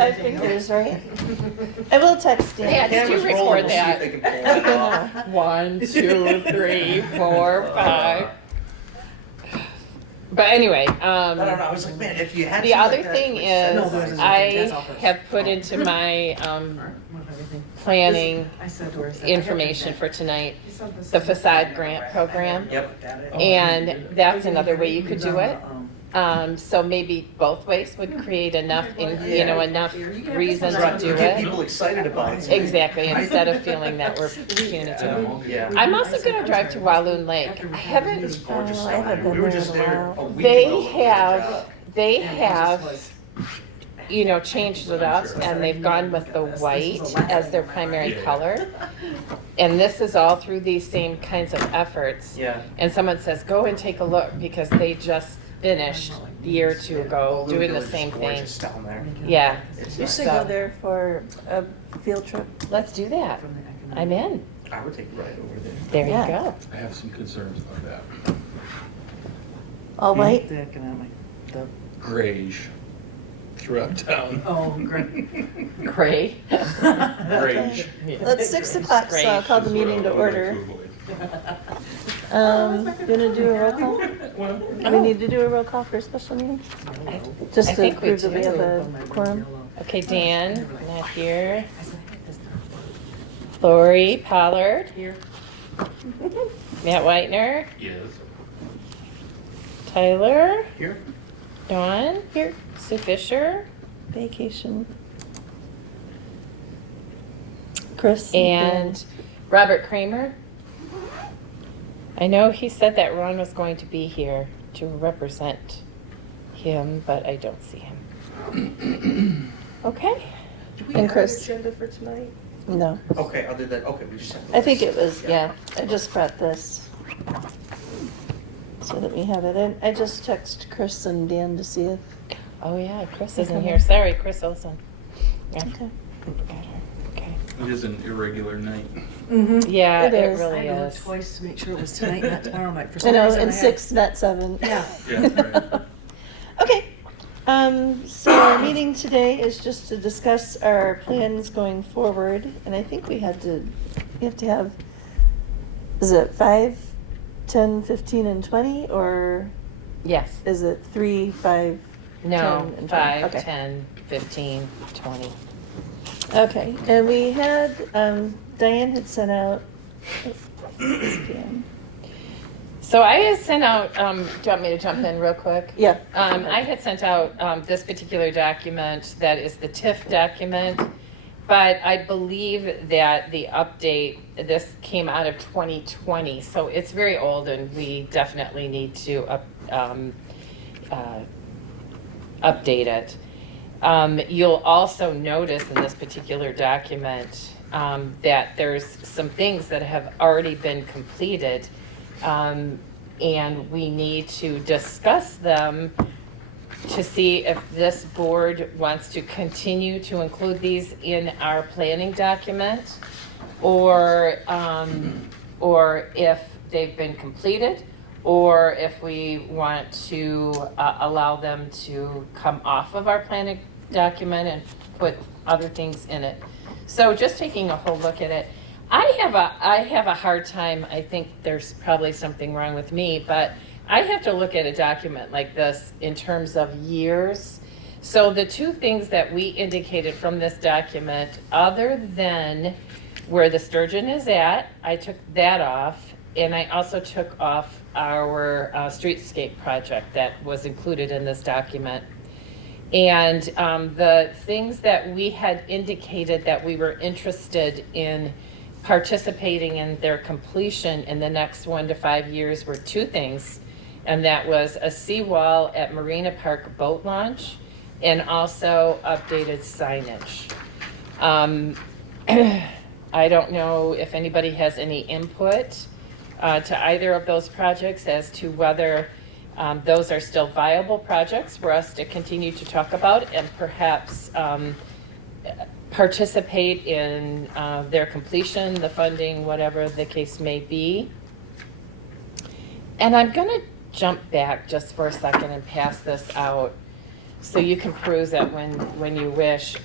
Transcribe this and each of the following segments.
5 fingers, right? I will text Dan. Yeah, did you Cameras rolling, record we'll see if that? they can pull it off. 1, 2, 3, 4, 5. But anyway, I don't know, I was like, man, if you had the something other like that, thing like, send is, all those- I have put into my planning information for tonight the facade grant program. Yep. And that's another way you could do it. So maybe both ways would create enough, enough reason to Right, do get it. people excited about it. Exactly, instead of feeling that we're punitive. Yeah. I'm also gonna drive to Walloon Lake. I It's haven't, gorgeous. I haven't been We were there just in a there while. a week ago. they have, changed it up and they've gone with the white as their primary color. And this is all through these same kinds of efforts. Yeah. And someone says, go and take a look because they just finished a year or two ago Blue doing the Village is same thing. gorgeous down there. Yeah, It's You nice. should go there for a field trip. let's do that. I'm in. I would take a ride over there. There you Yeah. go. I have some concerns about that. All white? The economic, the, Grayish throughout town. oh, great. Gray. Grayish. It's 6 o'clock, so I'll call the meeting to order. Gonna do a roll call? Do we need to do a roll call for a special meeting? Just I to think we prove that we have a do. quorum? Okay, Dan, not here. Lori Pollard. Here. Matt Whitener. Yes. Tyler. Here? Dawn. Here. Sue Fisher. Vacation. Chris. And Robert Kramer. I know he said that Ron was going to be here to represent him, but I don't see him. Okay. Do we And have Chris. an agenda for tonight? Dan. No. Okay, other than, okay, we just have. the I think list. it was, yeah. I just brought this. So that we have it. And I just texted Chris and Dan to see if. Oh yeah, Chris isn't here. Sorry, Chris Olson. Yeah. Okay. Forgot her. Okay. It is an irregular night. Mm-hmm. Yeah, It it is. I really had to look is. twice to make sure it was tonight, not tomorrow night. For I some know, reason and I had- 6, not 7. Yeah. Yeah, right. Okay, so our meeting today is just to discuss our plans going forward, and I think we have to have, is it 5, 10, 15, and 20, or Yes. is it 3, 5, No, 10, and 20? 5, Okay. 10, 15, 20. Okay, and we had, Diane had sent out, So I had sent out, do you want me to jump in real quick? yeah. I had sent out this particular document that is the TIF document, but I believe that the update, this came out of 2020, so it's very old and we definitely need to update it. You'll also notice in this particular document that there's some things that have already been completed, and we need to discuss them to see if this board wants to continue to include these in our planning document, or if they've been completed, or if we want to allow them to come off of our planning document and put other things in it. So just taking a whole look at it. I have a hard time, I think there's probably something wrong with me, but I have to look at a document like this in terms of years. So the two things that we indicated from this document, other than where the sturgeon is at, I took that off, and I also took off our streetscape project that was included in this document. And the things that we had indicated that we were interested in participating in their completion in the next 1 to 5 years were two things, and that was a seawall at Marina Park Boat Launch and also updated signage. I don't know if anybody has any input to either of those projects as to whether those are still viable projects for us to continue to talk about and perhaps participate in their completion, the funding, whatever the case may be. And I'm going to jump back just for a second and pass this out. so you can peruse it when you wish.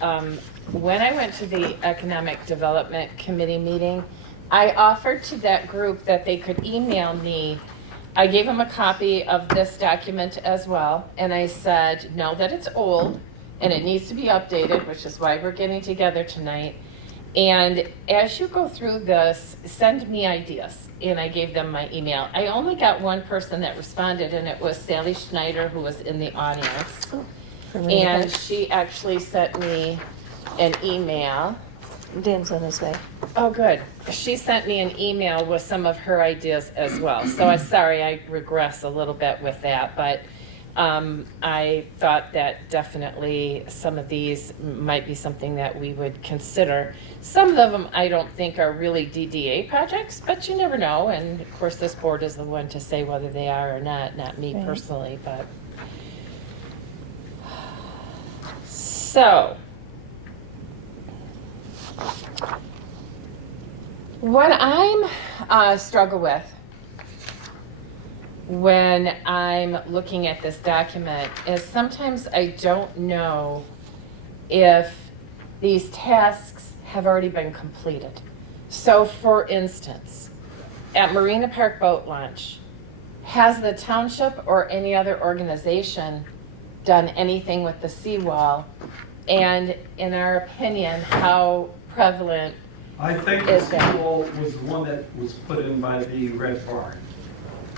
When I went to the Economic Development Committee meeting, I offered to that group that they could email me. I gave them a copy of this document as well, and I said, know that it's old and it needs to be updated, which is why we're getting together tonight. And as you go through this, send me ideas. And I gave them my email. I only got one person that responded, and it was Sally Schneider, who was in the audience. For me, And she actually sent me an email. Dan's on his way. Oh, good. She sent me an email with some of her ideas as well. So I'm sorry, I regress a little bit with that, but I thought that definitely some of these might be something that we would consider. Some of them I don't think are really DDA projects, but you never know. And of course, this board is the one to say whether they are or not me Right. personally, but. So, what I'm struggle with when I'm looking at this document is sometimes I don't know if these tasks have already been completed. So for instance, at Marina Park Boat Launch, has the township or any other organization done anything with the seawall? And in our opinion, how prevalent? I think the Is that- seawall was the one that was put in by the Red Barn.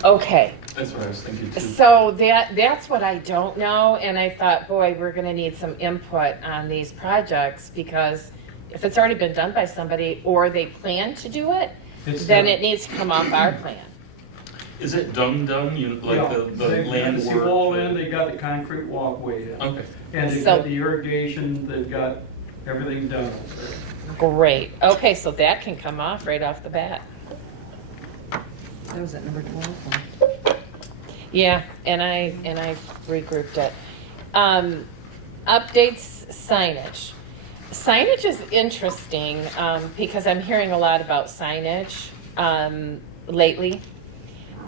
Okay, That's what I was thinking too. so that's what I don't know, and I thought, boy, we're gonna need some input on these projects, because if it's already been done by somebody, or they plan to do it, It's then done. it needs to come off our plan. Is it done, you know, Yeah, like the they got land the work? seawall in, they got the concrete walkway in. Okay. And they've So- got the irrigation, they've got everything done over there. Great, okay, so that can come off right off the bat. That was at number 12. Yeah, and I regrouped it. Updates signage. Signage is interesting because I'm hearing a lot about signage lately.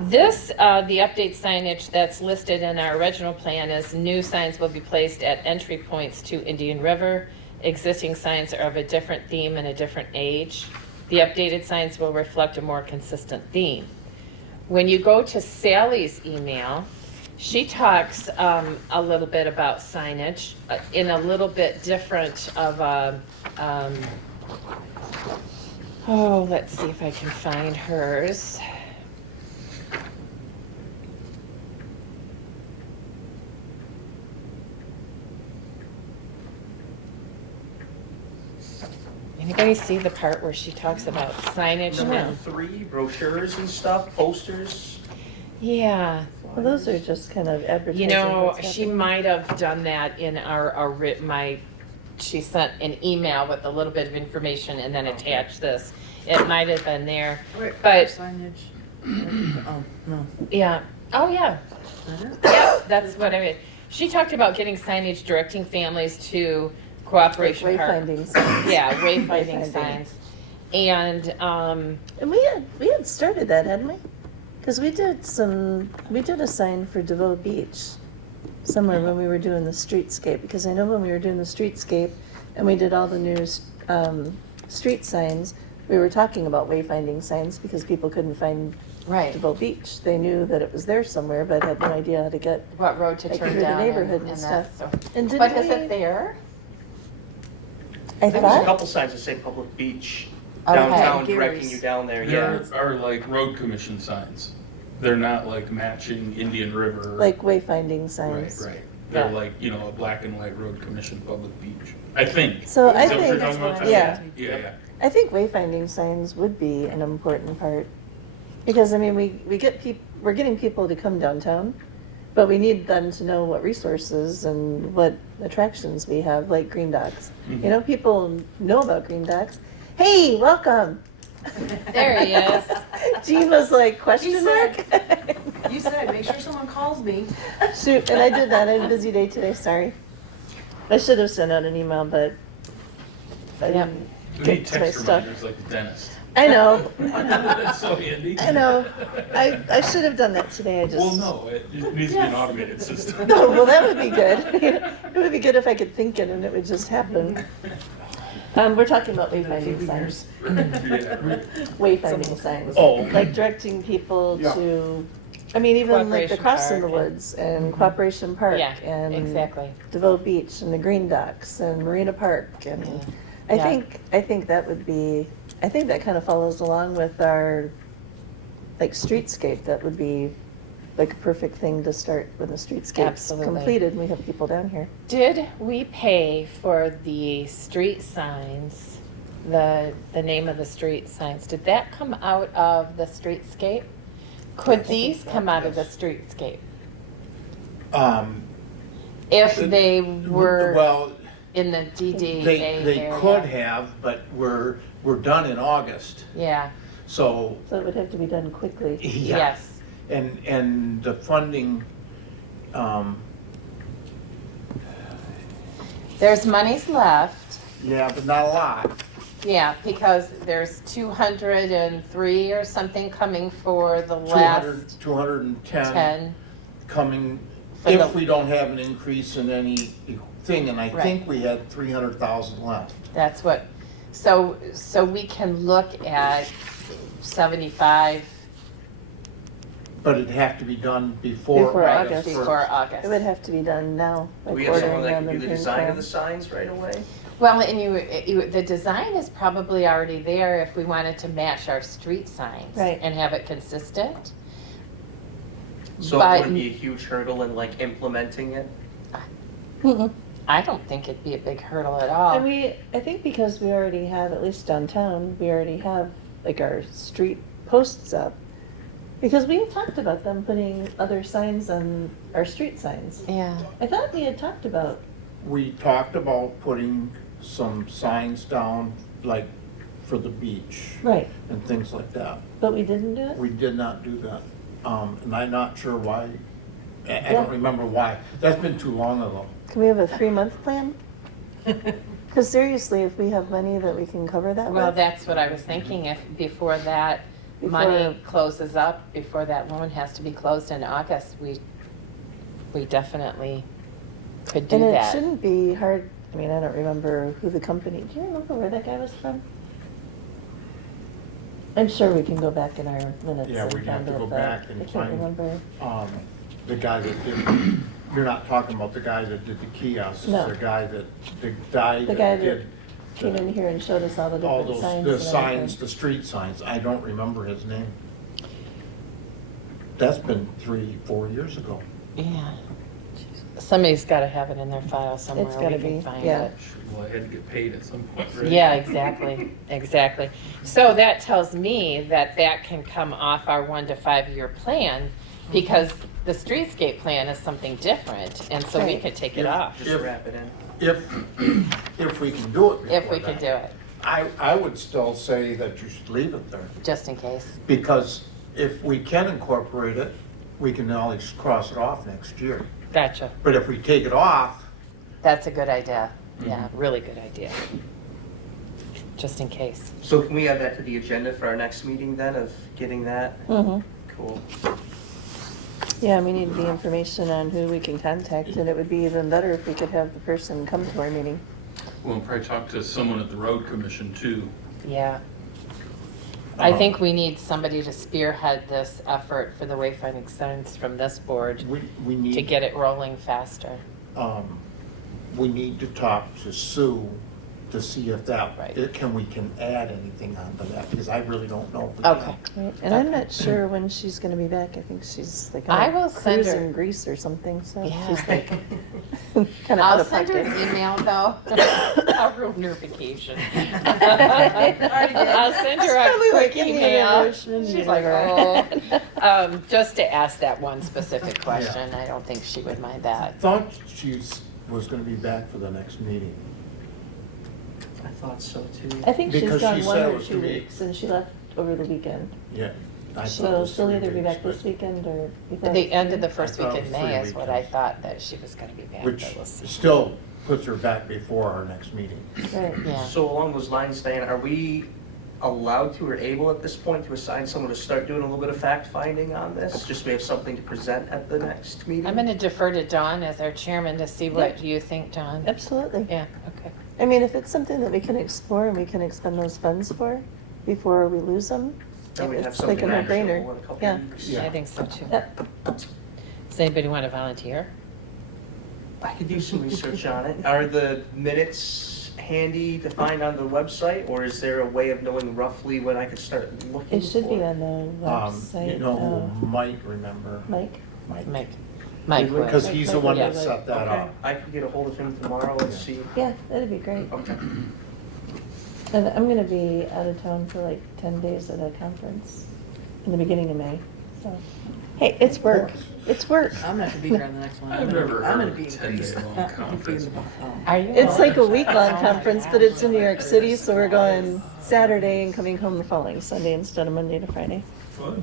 This, the update signage that's listed in our original plan is new signs will be placed at entry points to Indian River. Existing signs are of a different theme and a different age. The updated signs will reflect a more consistent theme. When you go to Sally's email, she talks a little bit about signage in a little bit different of a, oh, let's see if I can find hers. Anybody see the part where she talks about signage? Number and- 3, brochures and stuff, posters. Yeah, Well, those are just kind of advertising. you know, what's she happening. might have done that in she sent an email with a little bit of information and then attached this. It might have been there, but, Signage. Oh, no. yeah, oh, yeah, Is that it? yeah, that's what I mean. She talked about getting signage directing families to Cooperation Park. Wayfinding signs. Yeah, wayfinding Wayfinding. signs. And, And we had started that, hadn't we? Because we did a sign for DeVoe Beach somewhere when we were doing the streetscape, because I know when we were doing the streetscape and we did all the new street signs, we were talking about wayfinding signs because people couldn't find right, DeVoe Beach. They knew that it was there somewhere, but had no idea how to get. what road to Like turn through the down neighborhood and that, stuff. so. And didn't But is we- it there? I There was a thought. couple signs that say public beach Okay. downtown, Gary's. directing you down there, yeah. There are like road commission signs. They're not like matching Indian River. Like wayfinding Right, signs. right. They're Yeah. like, you know, a black and white road commission public beach. I think. So Is I that what you're think, talking about, Tom? yeah. Yeah, yeah. I think wayfinding signs would be an important part. Because, I mean, we're getting people to come downtown, but we need them to know what resources and what attractions we have, like Green Docks. Mhm. You know, people know about Green Docks. Hey, welcome. There he is. Jean was like, question You mark? You said, make sure someone calls me. Shoot, and I did that. I had a busy day today, sorry. I should have sent out an email, but I Yeah. didn't We get need to my text stuff. reminders like the dentist. I know. That's so handy. I know. I should have done that today, I just. Well, no, it needs to be an automated system. No, well, that would be good. It would be good if I could think it and it would just happen. We're talking about wayfinding signs. Yeah. Wayfinding signs. Oh. Like directing people Yeah. to, I mean, even like the Cooperation Cross in the Park and- Woods and Cooperation Park Yeah, and exactly. DeVoe Beach and the Green Docks and Marina Park and Yeah. I think that would be, I think that kind of follows along with our like streetscape. That would be like a perfect thing to start when the streetscape's Absolutely. completed and we have people down here. Did we pay for the street signs, the name of the street signs? Did that come out of the streetscape? Could these come out of the streetscape? If they were Well, in the DDA they area? could have, but we're done in August, Yeah, so, So it would have to be done quickly. yeah. yes. And the funding, There's monies left. yeah, but not a lot. Yeah, because there's 203 or something coming for the last 210 10. coming, For if the- we don't have an increase in any thing, and I Right. think we had 300,000 left. That's what, so we can look at 75 But it'd have to be done before Before August August. 1st. before August. It would have to be done now, Do like we have someone ordering that them can do and the paying design for of the them. signs right away? Well, and the design is probably already there if we wanted to match our street signs. Right. And have it consistent. So it But- wouldn't be a huge hurdle in like implementing it? Mhm. I don't think it'd be a big hurdle at all. And I think because we already have, at least downtown, we already have like our street posts up. Because we had talked about them putting other signs on our street signs. Yeah, I thought we had talked about, We talked about putting some signs down, like for the beach right, and things like that. but we didn't do it? We did not do that. And I'm not sure why. I Yeah. don't remember why. That's been too long ago. Can we have a 3-month plan? Because seriously, if we have money that we can cover that well, with. that's what I was thinking, if before that money closes up, before that loan has to be closed in August, we definitely could do And it that. shouldn't be hard, I mean, I don't remember who the company, do you remember where that guy was from? I'm sure we can go back in our minutes. Yeah, and we'd have find to it, go but back and I can't find- remember. The guy that did, you're not talking about the guy that did the kiosks. No. The guy that The guy did that came in here and showed us all the all different those, signs. the and signs, everything. the street signs. I don't remember his name. That's been 3-4 years ago. Yeah. Somebody's gotta have it in their file somewhere, It's we gotta can be, find yeah. it. Well, I had to get paid at some point, right? Yeah, exactly, exactly. So that tells me that that can come off our 1 to 5 year plan, because the streetscape plan is something different, and so we Right. could take it off, Just If- wrap it in. If we can do it before if we could that. do it, I would still say that you should leave it there. just in case. Because if we can incorporate it, we can always cross it off next year. Gotcha, But if we take it off, that's a good idea, yeah, really good idea. Just in case. So can we add that to the agenda for our next meeting then, of getting that? Mhm. Cool. Yeah, we need the information on who we can contact, and it would be even better if we could have the person come to our meeting. We'll probably talk to someone at the road commission too. Yeah. I Uh-huh. think we need somebody to spearhead this effort for the wayfinding signs from this board we need. to get it rolling faster. We need to talk to Sue to see if that, Right. we can add anything onto that, because I really don't know if we Okay. can. Right, and I'm not sure when she's gonna be back. I think she's like I on will a send cruise her- in Greece or something, so Yeah. she's like kinda out I'll of send her pocket. an email though. I'll ruin her vacation. Already did. I'll send her a Probably quick like any other email. Richmond She's like, universe. oh. Just to ask that one specific question. I don't think she would mind I that. thought she was gonna be back for the next meeting. I thought so too. I think she's Because gone she 1 said it or was 2 gonna be- weeks, and she left over the weekend. Yeah. I thought it So was she'll 3 either be weeks, back this but- weekend or. you thought- The end of the first I week thought in it was May 3 is what I weekends. thought that she was gonna be back, Which but we'll see. still puts her back before our next meeting. Right. Yeah. So along those lines, Diane, are we allowed to or able at this point to assign someone to start doing a little bit of fact-finding on this? Just so we have something to present at the next meeting? I'm gonna defer to Dawn as our chairman to see what you think, Dawn. Absolutely. Yeah, okay. I mean, if it's something that we can explore and we can expend those funds for before we lose them, Then we'd have it's like a something no-brainer. actionable in a couple Yeah. weeks. Yeah. I think so too. Yep. Does anybody want to volunteer? I could do some research on it. Are the minutes handy to find on the website, or is there a way of knowing roughly when I could start looking It should for be it? on the website. You know who might remember? Mike? Mike. Mike would. Because he's the one that Yeah. set that Okay, up. I can get a hold of him tomorrow, let's see. Yeah, that'd be great. Okay. And I'm gonna be out of town for like 10 days at a conference in the beginning of May, so. Hey, it's work. It's work. I'm not gonna be here on the next one. I've never I'm heard gonna be of in 10-day Greece. long I'm gonna be in conference. the Bahamas. Are you? It's like a week-long conference, but it's in New York City, so we're going Saturday and coming home the following Sunday instead of Monday to Friday.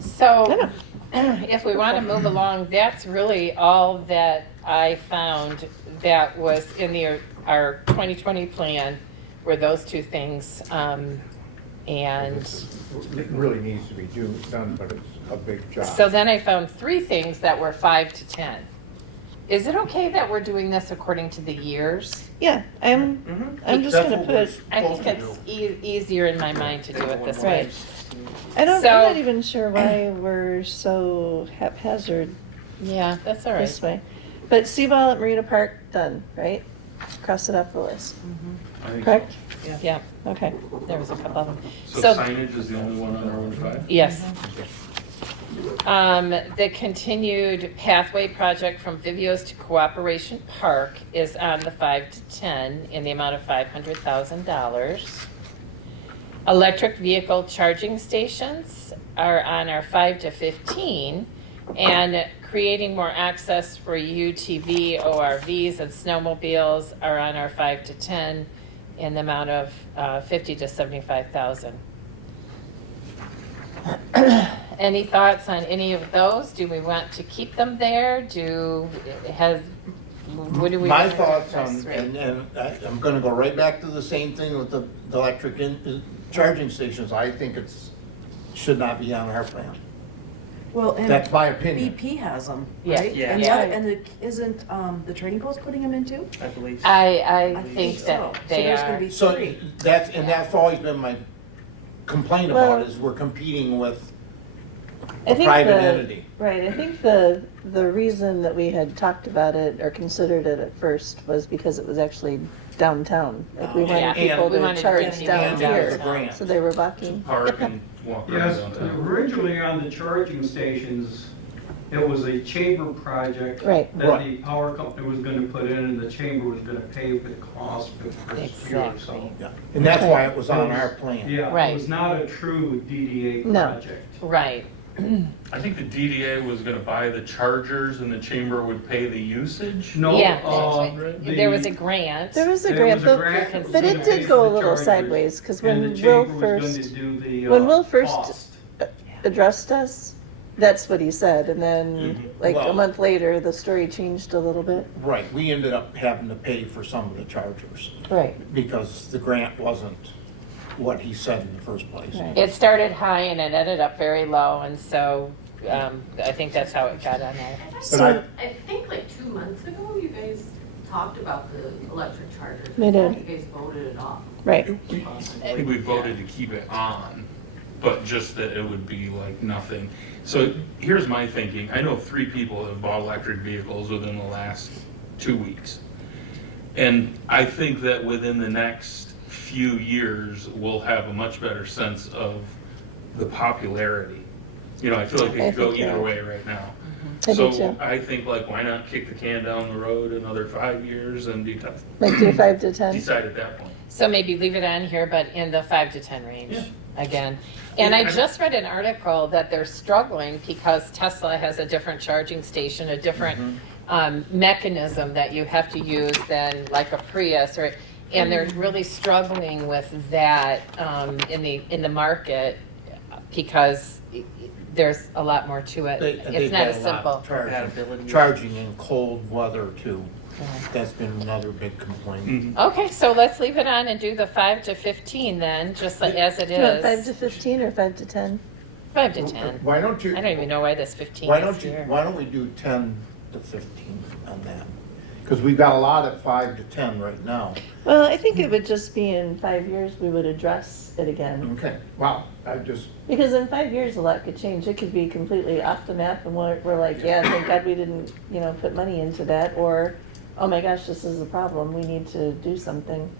So, if we want to move along, that's really all that I found that was in our 2020 plan, were those two things. And It really needs to be done, but it's a big job. so then I found 3 things that were 5 to 10. Is it okay that we're doing this according to the years? Yeah, I'm just That's gonna what we're put, I think supposed to it's easier in my mind to do it this way. I'm So- not even sure why we're so haphazard Yeah, that's all right. this way. But Seaball at Marina Park, done, right? Cross it off the list, I think correct? Yeah, Okay. there was a couple of them. So So- signage is the only one on our 1-5? Yes. The continued pathway project from Vivio's to Cooperation Park is on the 5 to 10 in the amount of $500,000. Electric vehicle charging stations are on our 5 to 15, and creating more access for UTV, ORVs, and snowmobiles are on our 5 to 10 in the amount of 50 to 75,000. Any thoughts on any of those? Do we want to keep them there? What do we? My want to thoughts press on, rate? and I'm gonna go right back to the same thing with the electric charging stations. I think should not be on our plan. Well, and That's my opinion. BP has them, Yeah. right? Yeah. And Yeah. isn't the trading post putting them in too? I believe. I think so. that So they there's gonna are. be So 3. that's always been my complaint Well- about, is we're competing with I a think private the- entity. Right, I think the reason that we had talked about it or considered it at first was because it was actually downtown. Like we Oh, yeah. wanted people And we to wanted to charge get people down And there was a here, grant. so they were walking. Park and walk around Yes, downtown. originally on the charging stations, it was a chamber project. Right. That the power company was gonna put in, and the chamber was gonna pay for the cost for the first year or so. Exactly. Yeah. And that's why it was on our plan. Yeah, Right. it was not a true DDA No. project. Right. I think the DDA was gonna buy the chargers and the chamber would pay the usage. No, Yeah, the- there was a grant. There was a There grant, was a but, grant that was but gonna it pay did for go a the little chargers, sideways, because and when the Will chamber was gonna first do the, when Will first- cost. addressed us, that's what he said, and then Mhm. like a Well- month later, the story changed a little bit. Right, we ended up having to pay for some of the chargers Right. because the grant wasn't what he said in the first place. Right. It started high and it ended up very low, and so I think that's how it got on there. So, I think like 2 months ago, you guys talked about the electric chargers. We did. You guys voted it off. right, I think we voted to keep it on, but just that it would be like nothing. So here's my thinking. I know 3 people have bought electric vehicles within the last 2 weeks. And I think that within the next few years, we'll have a much better sense of the popularity. You know, I feel like it I could go think you're either right. way right now. I do So too. I think like, why not kick the can down the road another 5 years and Like do 5 to 10. decide at that point? So maybe leave it on here, but in the 5 to 10 range Yeah. again. And I Yeah, I- just read an article that they're struggling because Tesla has a different charging station, a different mechanism that you have to use than like a Prius, or and they're really struggling with that in the market because there's a lot more to it. They It's not had as a lot simple. of Compatibility. charging in cold weather too. That's been another big complaint. Mhm. Okay, so let's leave it on and do the 5 to 15 then, just like as it Do you want 5 to is. 15 or 5 to 10? 5 to 10. Why don't you? I don't even know why this 15 Why is don't you, here. why don't we do 10 to 15 on that? Because we've got a lot at 5 to 10 right now. Well, I think it would just be in 5 years we would address it again. Okay, wow, I just, Because in 5 years, a lot could change. It could be completely off the map and we're like, yeah, thank God we didn't, put money into that. Or, oh my gosh, this is a problem. We need to do something.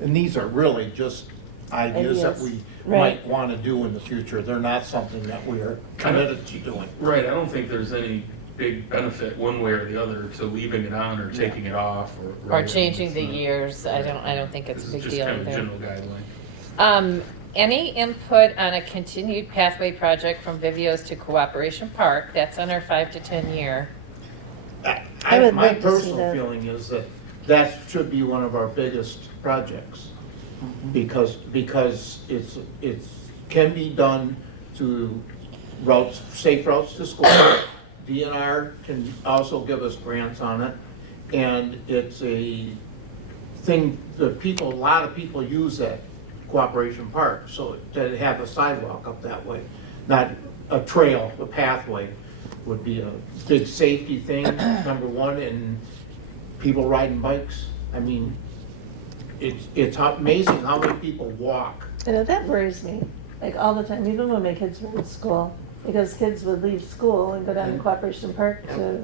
and these are really just ideas that Ideas, we right. might want to do in the future. They're not something that we are committed to doing. Right, I don't think there's any big benefit one way or the other to leaving it on or taking it off or. Or right, changing the it's not- years, I don't think it's a This big is deal just kind of a either. general guideline. Any input on a continued pathway project from Vivio's to Cooperation Park? That's on our 5 to 10 year. I would My like to see personal that. feeling is that that should be one of our biggest projects. Because it's can be done to routes, safe routes to school. DNR can also give us grants on it. And it's a thing that a lot of people use at Cooperation Park, so to have a sidewalk up that way, not a trail, a pathway would be a big safety thing, number one, and people riding bikes. I mean, it's amazing how many people walk. That worries me, like all the time, even when my kids were in school. Because kids would leave school and go down to Cooperation Park to,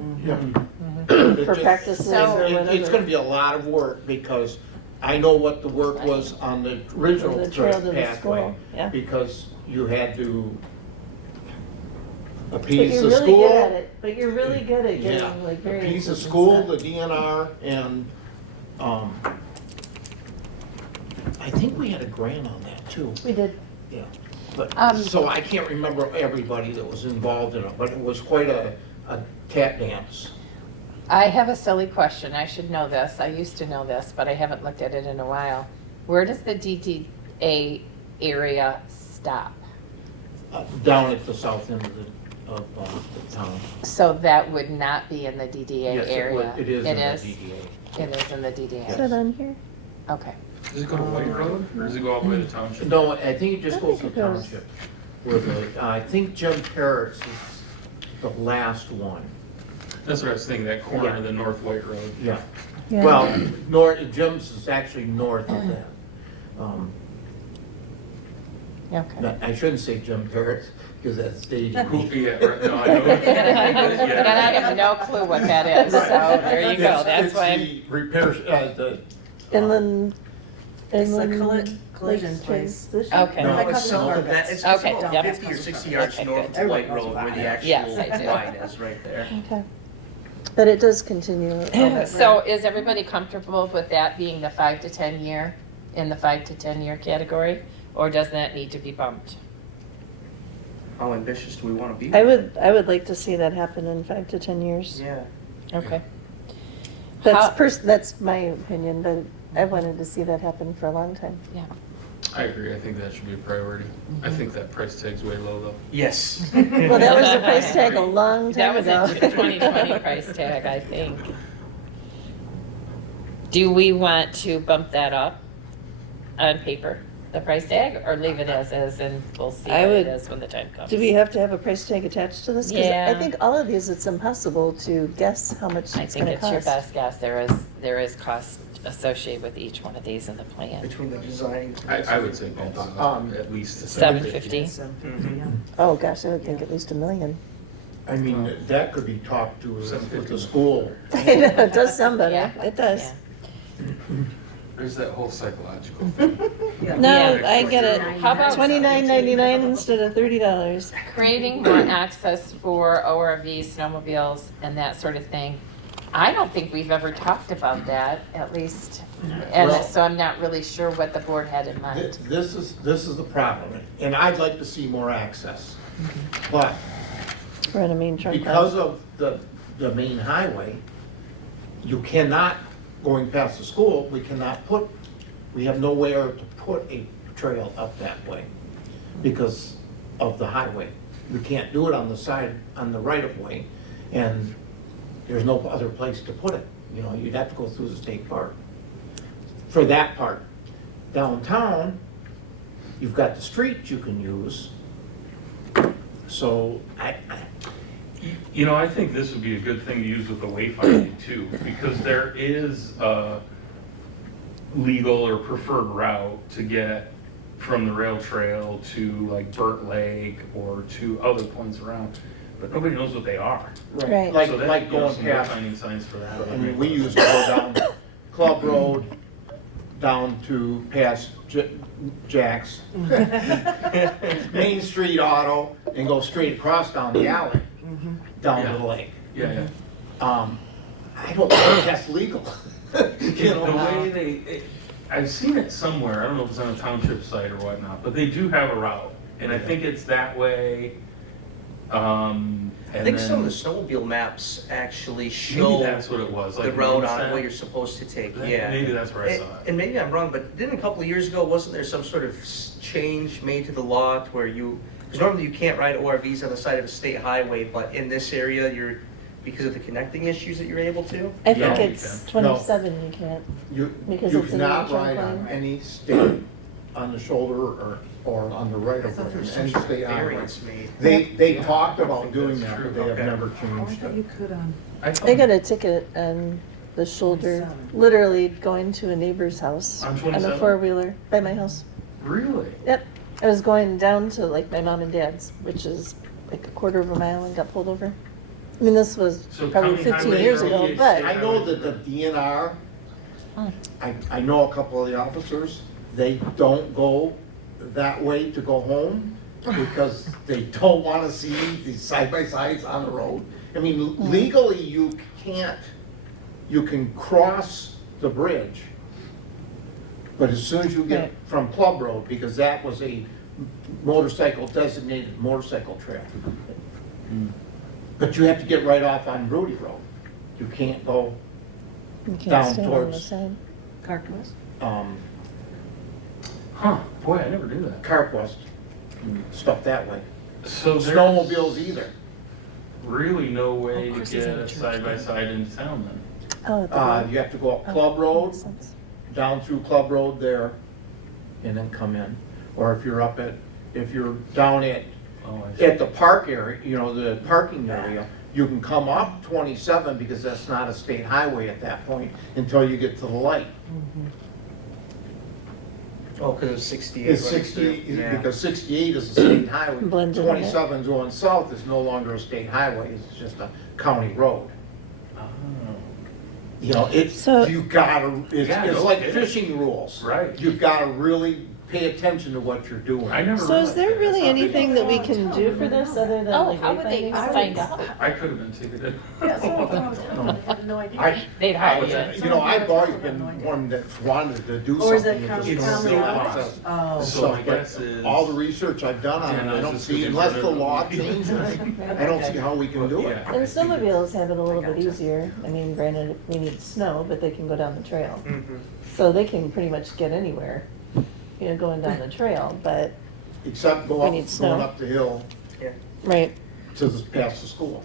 for practices So- or whatever. It's gonna be a lot of work, because I know what the work was on the original The trail to the pathway. school, yeah. Because you had to But appease you're the really school. good at it, but you're really good at Yeah, getting like variances appease the and school, stuff. the DNR, and, I think we had a grant on that too, We did. yeah. But, Um, so I can't remember everybody that was involved in it, but it was quite a tap dance. I have a silly question. I should know this. I used to know this, but I haven't looked at it in a while. Where does the DDA area stop? Down at the south end of the town. So that would not be in the DDA Yes, area? it is in the is? DDA. It is in the DDA? Is that on here? Okay. Does it go to White Road or does it go all the way to Township? No, I think it just I goes to think it goes- township. Where I think Jim Parrott's is the last one. That's what I was thinking, that corner Yeah. of the North White Road. Yeah. Yeah. Well, Jim's is actually north of that. Okay. I shouldn't say Jim Parrott's, because that's staging. Yeah, right, no, I know. And I have no clue what that is, so there you go. That's why I'm. It's the repair, the. Inland. It's the Inland collision Lakes place. Transition? Okay. No, Like it's Cousin south of Margaret's. that, it's Okay, about yep. 50 or 60 yards Okay, north good. of White Road, where the Yes, I actual do. line is, right there. Okay. But it does continue. a little bit. So is everybody comfortable with that being the 5 to 10 year, in the 5 to 10 year category? Or does that need to be bumped? How ambitious do we want to be? I would like to see that happen in 5 to 10 years. Yeah. Okay. How- That's my opinion, but I wanted to see that happen for a long time. Yeah. I agree, I think that should be a priority. I think that price tag's way low though. Yes. Well, that was the price tag a long That time was ago. a 2020 price tag, I think. Do we want to bump that up on paper, the price tag, or leave it as is and we'll see I what it would- is when the time comes? Do we have to have a price tag attached to this? 'Cause Yeah. I think all of these, it's impossible to guess how much I it's think gonna it's your cost. best guess. There is cost associated with each one of these in the plan. Between the design. I would say bump it up at least to 750. 750, yeah. Oh, gosh, I would think at least $1 million. I mean, that could be talked to with 750. the school. I know, it does sound better. Yeah. It does. There's that whole psychological thing. No, Yeah. I get it. How about $29.99 instead of $30. creating more access for ORVs, snowmobiles, and that sort of thing? I don't think we've ever talked about that, at least, and Well- so I'm not really sure what the board had in mind. This is the problem, and I'd like to see more access. But We're on a main trunk because road. of the main highway, you cannot, going past the school, we have nowhere to put a trail up that way because of the highway. We can't do it on the side, on the right of way. And there's no other place to put it. You know, you'd have to go through the state park for that part. Downtown, you've got the streets you can use. So You know, I think this would be a good thing to use with the wayfinding too, because there is a legal or preferred route to get from the rail trail to like Burt Lake or to other points around, but nobody knows what they are. Right. Like, So that, like you know, going some past, wayfinding signs for that. I mean, we used to go down Club Road, down to past Jack's, Main Street Auto, and go straight across down the alley, down to the lake. Yeah. I don't think that's legal. You know, The way I've seen it somewhere, I don't know if it's on a township site or whatnot, but they do have a route, and I think it's that way. I think some of the snowmobile maps actually Maybe show that's what it was, the like route one on set. what you're supposed to take, That- yeah. maybe that's where I saw it. And maybe I'm wrong, but didn't a couple of years ago, wasn't there some sort of change made to the law to where because normally you can't ride ORVs on the side of a state highway, but in this area, because of the connecting issues that you're able to? I think Yeah, you it's can. 27 you can't. You Because you it's an cannot neutral ride on plane. any state, on the shoulder or on the right of way, any state highway. Variance made. They talked I about think doing that's that, true. but they have Okay. never Oh, I changed thought it. you could on. I I got a ticket on the shoulder, literally going to a neighbor's house On on a 27? four-wheeler by my house. Really? Yep. I was going down to like my mom and dad's, which is like a quarter of a mile, and got pulled over. I mean, this was So probably county 15 highway years or ago, DDA but I know that the DNR, I know a couple of the officers, they don't go that way to go home because they don't want to see these side-by-sides on the road. I mean, legally, you can cross the bridge, but as soon as you get Right. from Club Road, because that was a designated motorcycle trail. But you have to get right off on Rudy Road. You can't go, you can't down stand on the towards- side. Carquest? Huh, boy, I never knew that. Carquest, stuff that way. So there's Snowmobiles either. really no way Of to course get he's at a a church side-by-side into town then? Oh, at the road. You have to go up Oh, Club Road, makes sense. down through Club Road there, and then come in. Or if you're down Oh, I see. at the park area, you know, the parking area, you can come up 27 because that's not a state highway at that point until you get to the light. Oh, because it's 68. It's running 60, through. Yeah. because 68 is a state highway. Blended in it. 27 going south is no longer a state highway, it's just a county road. Oh. You know, So- it's Yeah, it's no like kidding. fishing rules. Right. You've gotta really pay attention to what you're doing. I never So is realized there that. really That's not anything big. that we can do for this other than Oh, like how would they wayfinding? find out? I could have been ticketed. Yeah, someone from out of town, I had no idea. They'd hire you. You know, I've always been one that's wanted to do Or is something it with county this It's county so snowmobile fast. access. Oh. So stuff, my but guess is- all the research I've done on Yeah, it, I I was don't just see, looking unless for the the- law changes, I don't see how we can do it. Yeah. And snowmobiles have it a little bit Gotcha. easier. I mean, granted, we need snow, but they can go down the trail. Mhm. So they can pretty much get anywhere, you know, going down the trail, but, Except We need snow. going up the hill Yeah. right, past the school.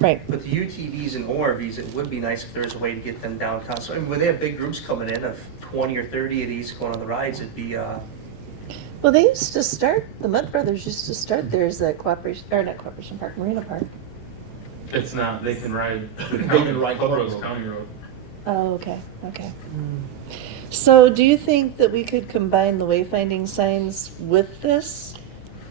right. But the UTVs and ORVs, it would be nice if there was a way to get them downtown. So, I mean, when they have big groups coming in of 20 or 30 of these going on the rides, it'd be, Well, they used to start, the Mudd Brothers used to start theirs at Cooperation, or not Cooperation Park, Marina Park. It's not, they can ride the They county, can ride Club Club Road's Road. county road. Oh, okay, okay. So do you think that we could combine the wayfinding signs with this?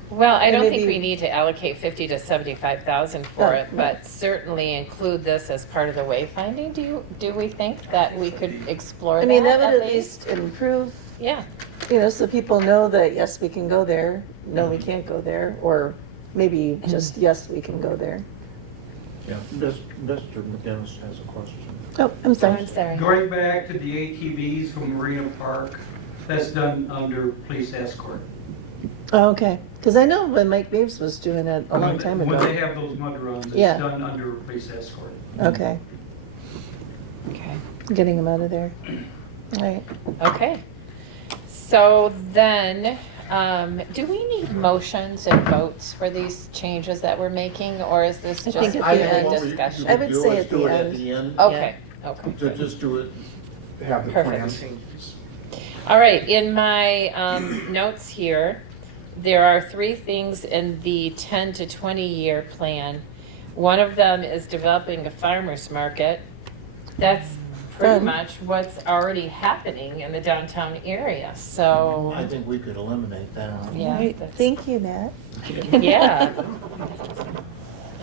Well, I And don't think maybe- we need to allocate 50 to 75,000 for Oh, it, no. but certainly include this as part of the wayfinding. Do we think that we could explore I that mean, that at would at least? least improve, Yeah, you know, so people know that, yes, we can go there, no, we can't go there, or maybe just, yes, we can go there. Mr. McGinnis has a question. Oh, I'm sorry. I'm sorry. Going back to the ATVs from Marina Park, that's done under police escort. Oh, okay, because I know when Mike Baves was doing it a long time When they ago. have those mud runs, it's Yeah. done under police escort. Okay, Okay. getting them out of there. All right. Okay. So then, Do we need motions and votes for these changes that we're making, or is this I just think at I the think end. what we discussion? I would do say is at do the it at end. the end. Okay, okay. To just do it, Have the Perfect. plan. Changes. All right, in my notes here, there are 3 things in the 10 to 20 year plan. One of them is developing a farmer's market. That's pretty Done. much what's already happening in the downtown area, so, I think we could eliminate that. yeah. Right. that's- Thank you, Matt. Yeah.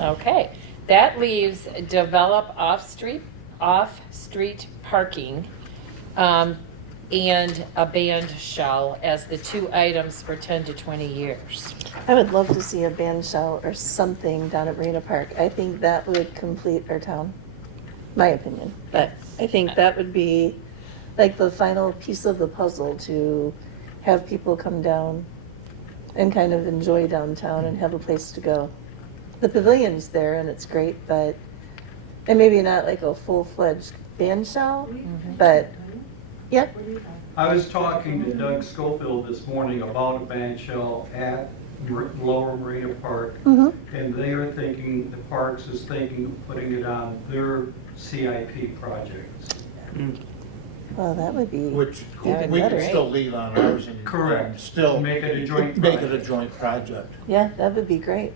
Okay, that leaves develop off-street parking, and a band shell as the 2 items for 10 to 20 years. I would love to see a band shell or something down at Marina Park. I think that would complete our town, my opinion. But I think that would be like the final piece of the puzzle to have people come down and kind of enjoy downtown and have a place to go. The pavilion's there and it's great, but, and maybe not like a full-fledged band shell, but, yeah. I was talking to Doug Schofield this morning about a band shell at Lower Marina Park, Mhm. and they are thinking, the Parks is thinking of putting it on their CIP projects. Well, that would be, Which Even we better. could still leave on ours and. Correct. and Still. Make it a joint Make it a project. joint project. yeah, that would be great.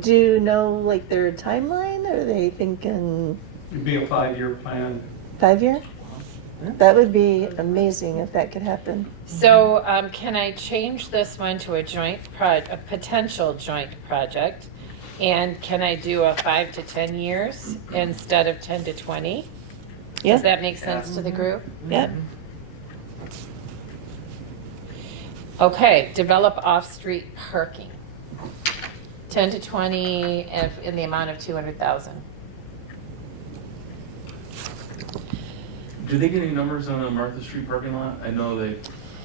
Do you know like their timeline? Are they thinking It'd be a 5-year plan. 5-year? That would be amazing if that could happen. So, can I change this one to a potential joint project? And can I do a 5 to 10 years instead of 10 to 20? Yeah. Does that make sense to the group? Yep. Okay, develop off-street parking. 10 to 20 in the amount of 200,000. Do they get any numbers on the Martha Street parking lot? I know they,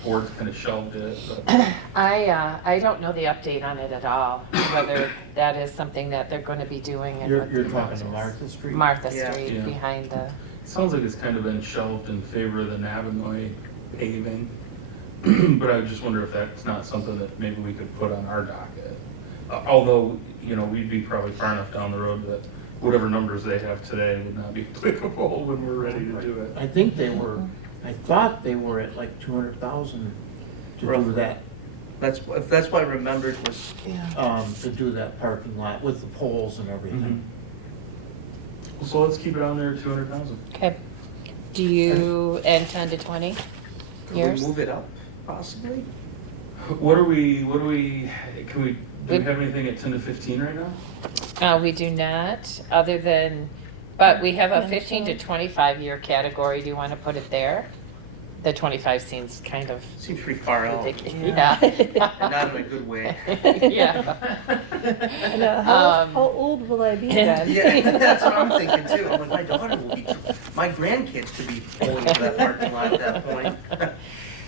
board kind of shelved it, but I don't know the update on it at all, whether that is something that they're going to be doing. And what You're the talking amount to is. Martha Street? Martha Yeah. Street Yeah. behind the, it sounds like it's kind of been shelved in favor of the Navinoy paving. But I just wonder if that's not something that maybe we could put on our docket. Although, you know, we'd be probably far enough down the road that whatever numbers they have today would not be applicable when we're ready to do it. I think they were, I thought they were at like 200,000 to do Roughly. that, That's what I remembered was, to do that parking lot with the poles and everything. So let's keep it on there at 200,000. okay. Do you, and 10 to 20 could we years? move it up possibly? What do we, do we We- have anything at 10 to 15 right now? We do not, other than, but we have a Yeah, 15 to sure. 25 year category. Do you want to put it there? The 25 seems kind of Seems pretty far out, ridiculous. and Yeah. not in a good way. Yeah. I know. How old will I be then? Yeah, that's what I'm thinking too. I'm like, my daughter will be, my grandkids could be pulling into that parking lot at that point.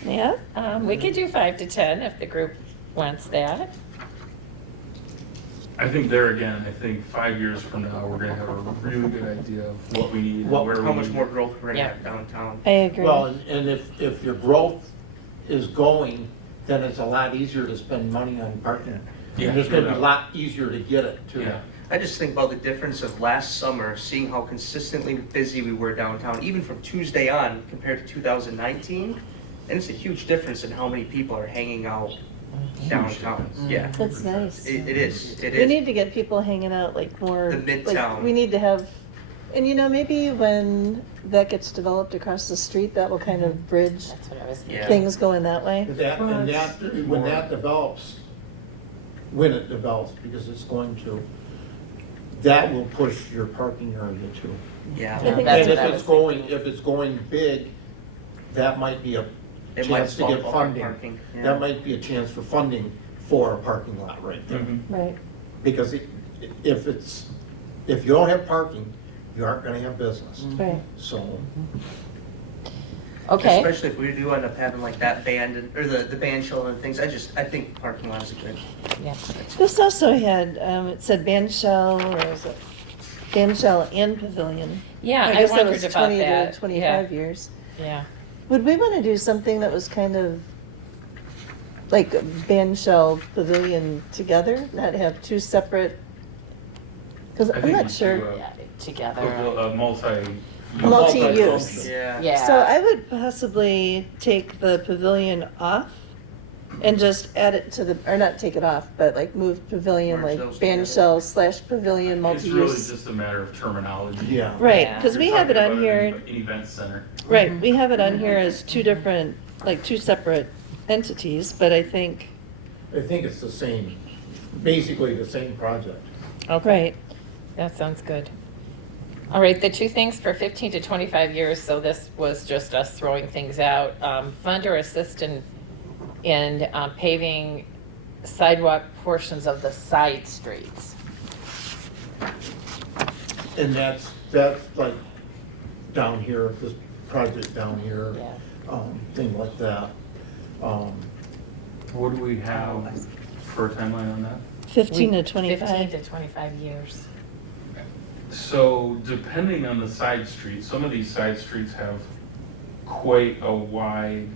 Yeah? We could do 5 to 10 if the group wants that. I think there again, I think 5 years from now, we're gonna have a really good idea of what we need and What- where we How much need more it. growth we're gonna Yeah. have downtown. I agree. Well, and if your growth is going, then it's a lot easier to spend money on parking. Yeah, And it's gonna be a no doubt. lot easier to get it too. Yeah. I just think about the difference of last summer, seeing how consistently busy we were downtown, even from Tuesday on compared to 2019. And it's a huge difference in how many people are hanging out downtown. difference. Yeah, That's nice. it is, it We is. need to get people hanging out like more. The like, Midtown. We need to have, and you know, maybe when that gets developed across the street, that will kind of bridge That's what I was thinking. Yeah. things going that way. And that, when that develops, when it develops, because it's going to, that will push your parking area too. Yeah. I think And That's if what I was it's going, if it's going big, that might be a It might chance to get bump up our funding. parking, yeah. That might be a chance for funding for a parking lot right there. Mhm. Right. Because if you don't have parking, you aren't gonna have business. Right. So, Okay, Especially if we do end up having like that band or the band shell and things. I think parking lot is a good. yeah. This also had, it said band shell, or is it band shell and pavilion? Yeah, I guess that wondered was about 20 that. to 25 years. Yeah. Would we want to do something that was kind of like band shell pavilion together, not have two separate, because I I'm think not we sure. do Yeah, together. a multi. Multi-use. Yeah. Yeah. So I would possibly take the pavilion off and just add it to the, or not take it off, but like move pavilion, Merge like those band together. shell / pavilion It's really multi-use. just a matter of terminology. Yeah. Right, Yeah. because we You're have it talking on about here, An event center. right, we have it on here as two different, like two separate entities, but I think, I think it's the same, basically the same project. right, That sounds good. All right, the two things for 15 to 25 years, so this was just us throwing things out. Fund or assist in paving sidewalk portions of the side streets. And that's like down here, this project down here, Yeah. thing like that. What do we have for a timeline on that? 15 to 15 25. to 25 years. So depending on the side streets, some of these side streets have quite a wide,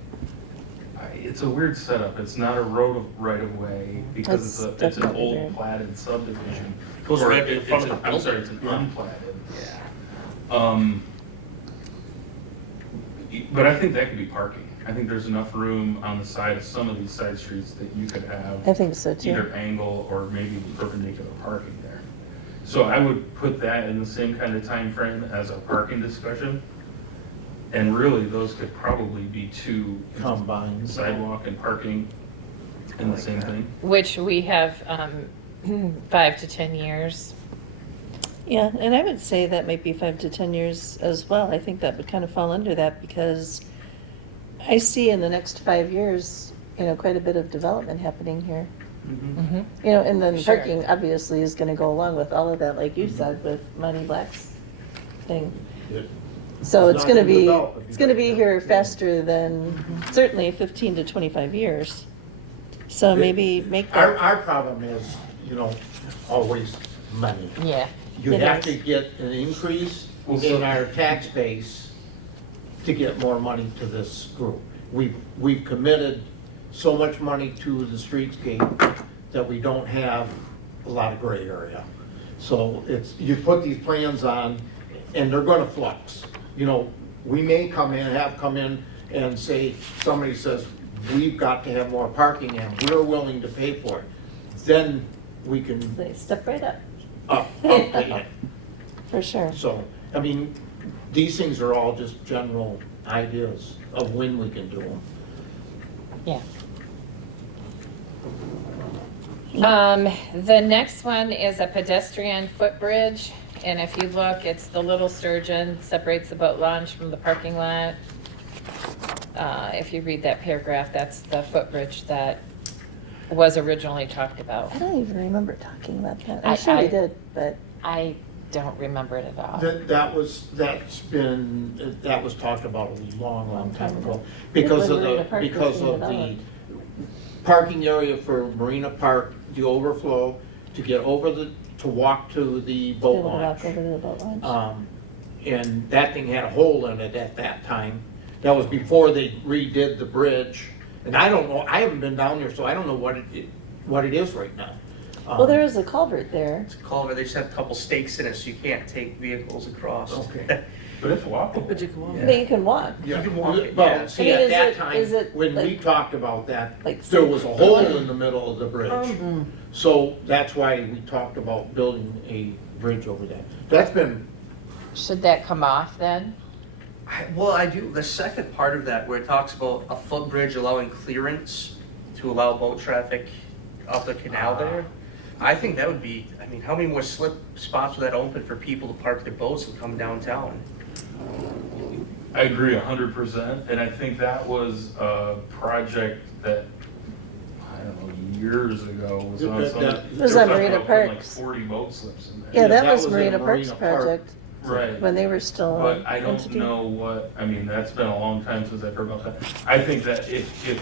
it's a weird setup. It's not a road of right of way because That's it's an definitely old weird. platted subdivision. Goes Or right in it's front an- of the I'm sorry, building. it's an unplatted. Yeah. But I think that could be parking. I think there's enough room on the side of some of these side streets that you could have I think so too. either angle or maybe perpendicular parking there. So I would put that in the same kind of time frame as a parking discussion. And really, those could probably be two Combined. sidewalk and parking in the same thing. Which we have 5 to 10 years. Yeah, and I would say that might be 5 to 10 years as well. I think that would kind of fall under that because I see in the next 5 years, quite a bit of development happening here. Mhm. And then Sure. parking obviously is gonna go along with all of that, like you said, with Monty Black's thing. It- So It's it's not gonna gonna be, develop if you it's gonna don't be have- here yeah. faster than certainly 15 to 25 years. So It- maybe make Our, that, our problem is, always money. Yeah. You It have is. to get an increase Well, so- in our tax base to get more money to this group. We've committed so much money to the streetscape that we don't have a lot of gray area. So you put these plans on and they're gonna flux. We may come in and say, somebody says, we've got to have more parking and we're willing to pay for it. Then we can they step right up, update it. for sure. So, these things are all just general ideas of when we can do them. Yeah. The next one is a pedestrian footbridge, and if you look, it's the little sturgeon, separates the boat launch from the parking lot. If you read that paragraph, that's the footbridge that was originally talked about. I don't even remember talking about that. I- I'm sure we I- did, but I don't remember it at all. That was talked about a long time ago. Because of Marina Park was because being of the developed. parking area for Marina Park, the overflow, to walk to the be boat able to walk launch. over to the boat launch. And that thing had a hole in it at that time. That was before they redid the bridge. And I don't know, I haven't been down there, so I don't know what it is right now. Well, there is a culvert there. It's a culvert, they just have a couple stakes in it so you can't take vehicles across. Okay. But it's walkable. But you can walk. Yeah. But you can walk. You can walk it, Well, yeah. see, I mean, at is that it- time, is it when we like- talked about that, Like there was a safe- hole in the middle of the bridge. Mm. So that's why we talked about building a bridge over there. That's been, Should that come off then? Well, I do, the second part of that where it talks about a footbridge allowing clearance to allow boat traffic up the canal there. I think that would be, how many more slip spots would that open for people to park their boats and come downtown? I agree 100%, and I think that was a project that, I don't know, years ago was on That- some. that- It was they were on talking Marina about putting like Parks. 40 boat slips in there. Yeah, that that was was in Marina Parks Marina Park. project, Right. when they were still But an I don't entity. know what, that's been a long time since I've heard about that. I think that if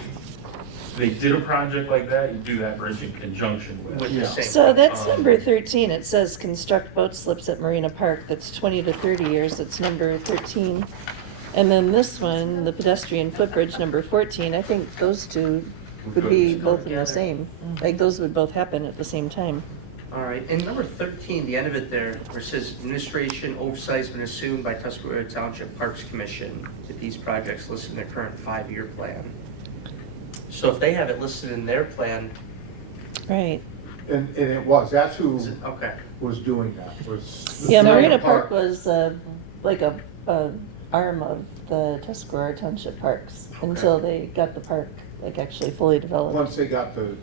they did a project like that, you do that bridge in conjunction with. With the same. So that's Um, number 13. It says construct boat slips at Marina Park. That's 20 to 30 years. That's number 13. And then this one, the pedestrian footbridge, number 14, I think those two would be Just both go in the together. same. Like, those would both happen at the same time. All right, and number 13, the end of it there, where it says administration oversight has been assumed by Tuscarora Township Parks Commission with these projects listed in their current 5-year plan. So if they have it listed in their plan, Right. And it was, that's who is it, okay. was doing that, was. Yeah, So- Marina Park was like a arm of the Tuscarora Township Parks until they got the park like actually fully developed. Once they got the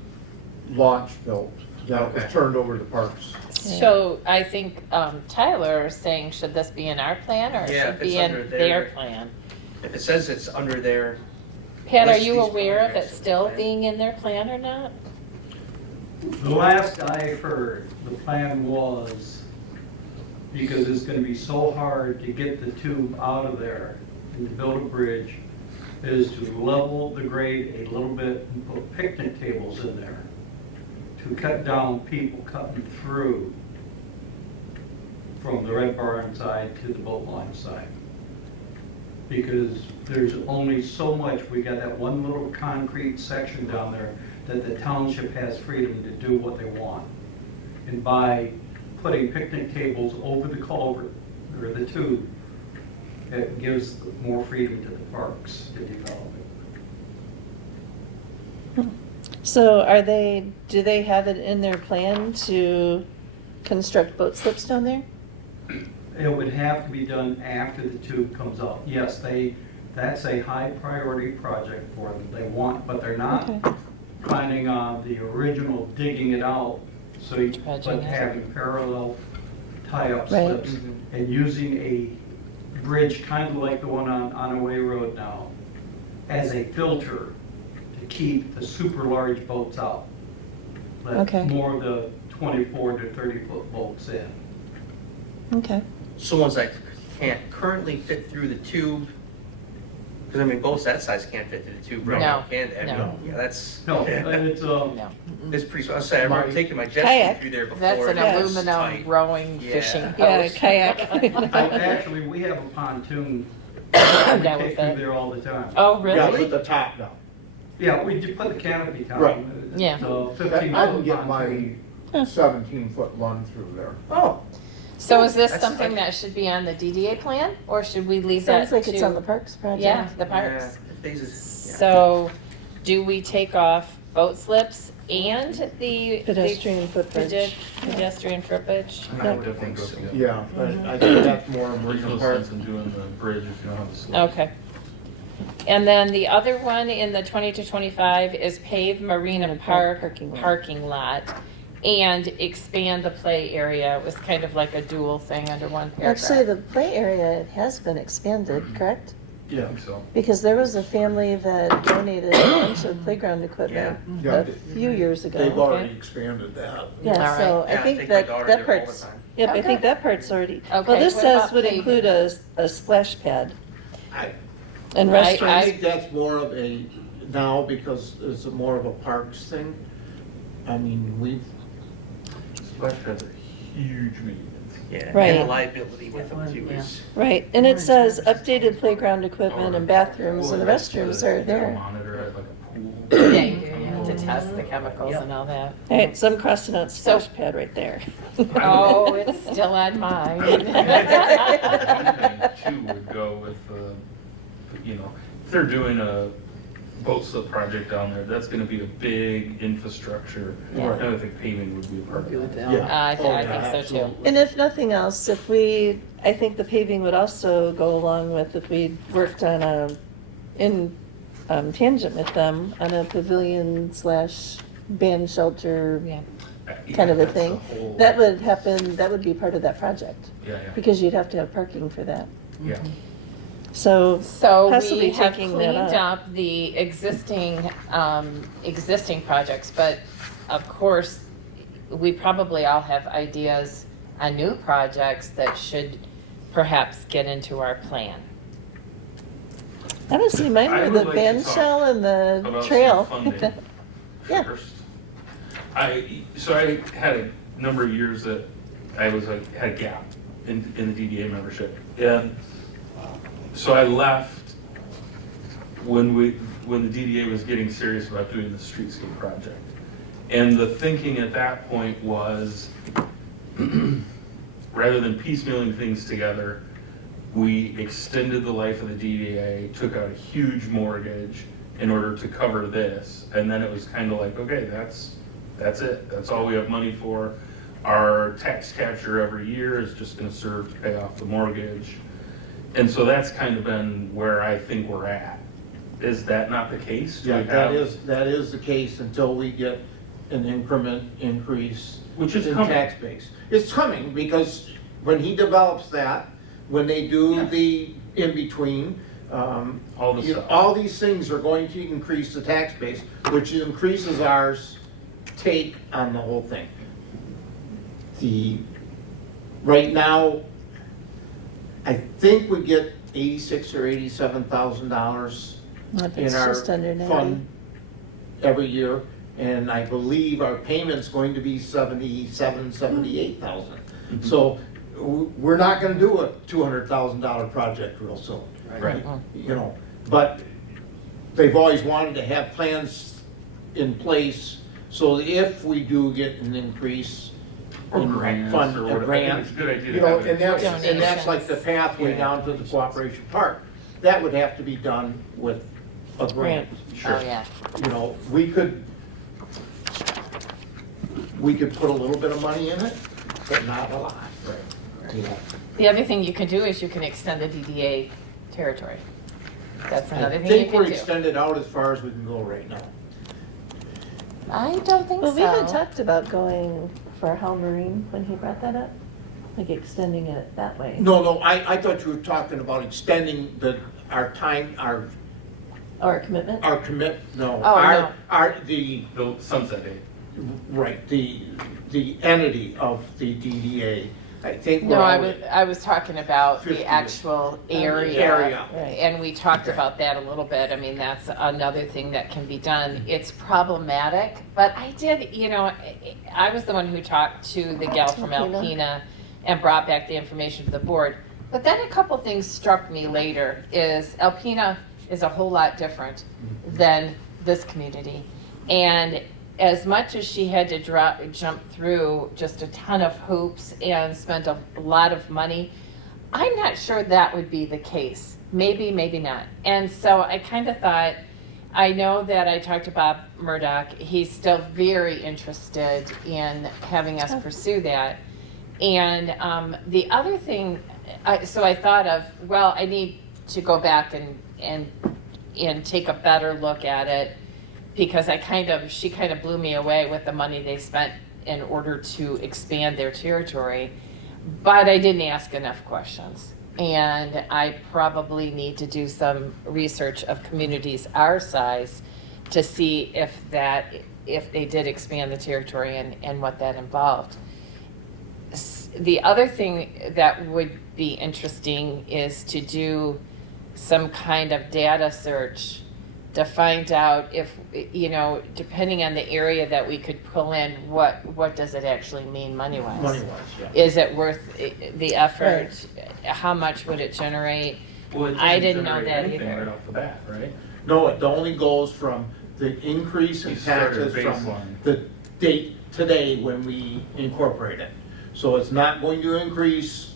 launch built, then it was Okay. turned over to the parks. So I think Tyler is saying, should this be in our plan or Yeah, should if be it's in under their their- plan? If it says it's under their, Pat, are list you these aware of it projects in still plan. being in their plan or not? The last I heard, the plan was, because it's gonna be so hard to get the tube out of there and to build a bridge, is to level the grade a little bit and put picnic tables in there to cut down people cutting through from the Red Barn side to the boat launch side. Because there's only so much, we got that one little concrete section down there that the township has freedom to do what they want. And by putting picnic tables over the culvert, or the tube, it gives more freedom to the parks to develop it. So do they have it in their plan to construct boat slips down there? It would have to be done after the tube comes out. Yes, that's a high priority project for them. They want, but they're not Okay. planning on the original digging it out, so you, Dredging but it. having parallel tie-up Right. slips and using a bridge kind of like the one on Onaway Road now as a filter to keep the super large boats out. Let Okay. more of the 24 to 30-foot boats in. Okay. so ones that can't currently fit through the tube, because I mean, boats that size can't fit through the tube, right? No, Can they? I mean, no. Yeah, that's, No, it's, No. it's pretty, I say, I remember My- taking my jet ski Kayak. through there before. That's an and it was aluminum tight. rowing Yeah. fishing Yeah, boat. kayak. actually, we have a pontoon. I'm We down take with through that. there all the time. Oh, Yeah, really? with the top down. Yeah, we do put the canopy down. Right. Yeah. So I 15 can foot get my pontoon. 17-foot run through there. Oh, So is this That's- something that should be on the DDA plan or should we leave that Sounds like it's to- on the Parks project. Yeah, the yeah, parks. if these is, yeah. So do we take off boat slips and the Pedestrian footbridge. Pedestrian footbridge? I would definitely go together. Yeah, but I think that's more There's Marina no Park. sense in doing the bridge if you don't have the slope. Okay. And then the other one in the 20 to 25 is pave Marina Park parking lot and expand the play area. It was kind of like a dual thing under one paragraph. Actually, the play area has been expanded, correct? I think so. Because there was a family that donated a bunch of playground equipment Yeah. a few years ago. They've already expanded that. Yeah, All so Yeah, I think take my that, daughter that there all the part's, time. yep, I Okay. think that part's already, Okay, well, this what says about would paving? include a splash pad I and I- restrooms. I think that's more of a, now because it's more of a parks thing. I mean, Splash pads are huge maintenance. Yeah, Right. and the liability with them too is. Right, and it says updated playground equipment and bathrooms and the restrooms are there. Monitor at like a pool. Yeah, you do, you have to test the chemicals and all that. All right, so I'm crossing out So- splash pad right there. Oh, it's still on mine. One thing too would go with, you know, if they're doing a boat slip project down there, that's gonna be a big infrastructure. Yeah. And I think paving would be a part of that. yeah. I Oh, think yeah, so too. absolutely. And if nothing else, I think the paving would also go along with if we worked on in tangent with them on a pavilion / band shelter Yeah. kind of a That's the thing. whole- That would happen, that would be part of that project, Yeah, because you'd have to have parking for that. yeah. So, So Possibly we have taking that cleaned up. up the existing projects, but of course, we probably all have ideas on new projects that should perhaps get into our plan. honestly, mine I were would the like band to talk shell and the About some trail. funding Yeah. first. So I had a number of years that I had a gap in the DDA membership. And so I left when when the DDA was getting serious about doing the streetscape project. And the thinking at that point was, rather than piecemealing things together, we extended the life of the DDA, took out a huge mortgage in order to cover this. And then it was kind of like, okay, that's it. That's all we have money for. Our tax capture every year is just gonna serve to pay off the mortgage. And so that's kind of been where I think we're at. Is that not the case? Do Yeah, we have- that is the case until we get an increment increase Which is in coming. tax base. It's coming, because when he develops that, when they do the in-between, All the you know, stuff. all these things are going to increase the tax base, which increases ours take on the whole thing. Right now, I think we get $86,000 or $87,000 If in it's our just under 90. fund every year, and I believe our payment's going to be $77,000, $78,000. So we're not gonna do a $200,000 project real soon. Right. You know, but they've always wanted to have plans in place, so if we do get an increase Or in grants fund, or a whatever. I think grant, it's a good idea to you know, have it. and that's like the pathway Yeah. down to the cooperation park. That would have to be done with a grant. Oh, yeah. You know, we could put a little bit of money in it, but not a lot. You know, The other thing you can do is you can extend the DDA territory. That's another I thing you think we're can do. extended out as far as we can go right now. I don't think so. Well, we had talked about going for Hal Marine when he brought that up, like extending it that way. No, I thought you were talking about extending our time, Or a commitment? our commit, no. Oh, no. The, The sunset date. right, the entity of the DDA, I think we're No, already. I was talking about 50 the actual area. Area. Right. And we talked Okay. about that a little bit. I mean, that's another thing that can be done. It's problematic, but I did, I was the one who talked to the gal from Alpena. Alpena and brought back the information to the board. But then a couple things struck me later, is Alpena is a whole lot different than this community. And as much as she had to jump through just a ton of hoops and spend a lot of money, I'm not sure that would be the case. Maybe, maybe not. And so I kind of thought, I know that I talked to Bob Murdoch. He's still very interested in having us pursue that. And the other thing, so I thought of, well, I need to go back and take a better look at it, because she kind of blew me away with the money they spent in order to expand their territory. But I didn't ask enough questions. And I probably need to do some research of communities our size to see if they did expand the territory and what that involved. The other thing that would be interesting is to do some kind of data search to find out if, depending on the area that we could pull in, what does it actually mean money-wise? Money-wise, yeah. Is it worth the effort? How much would it generate? Well, it I doesn't didn't know generate that anything either. right off the bat, right? No, it only goes from the increase in You start at taxes from baseline. the date today when we incorporate it. So it's not going to increase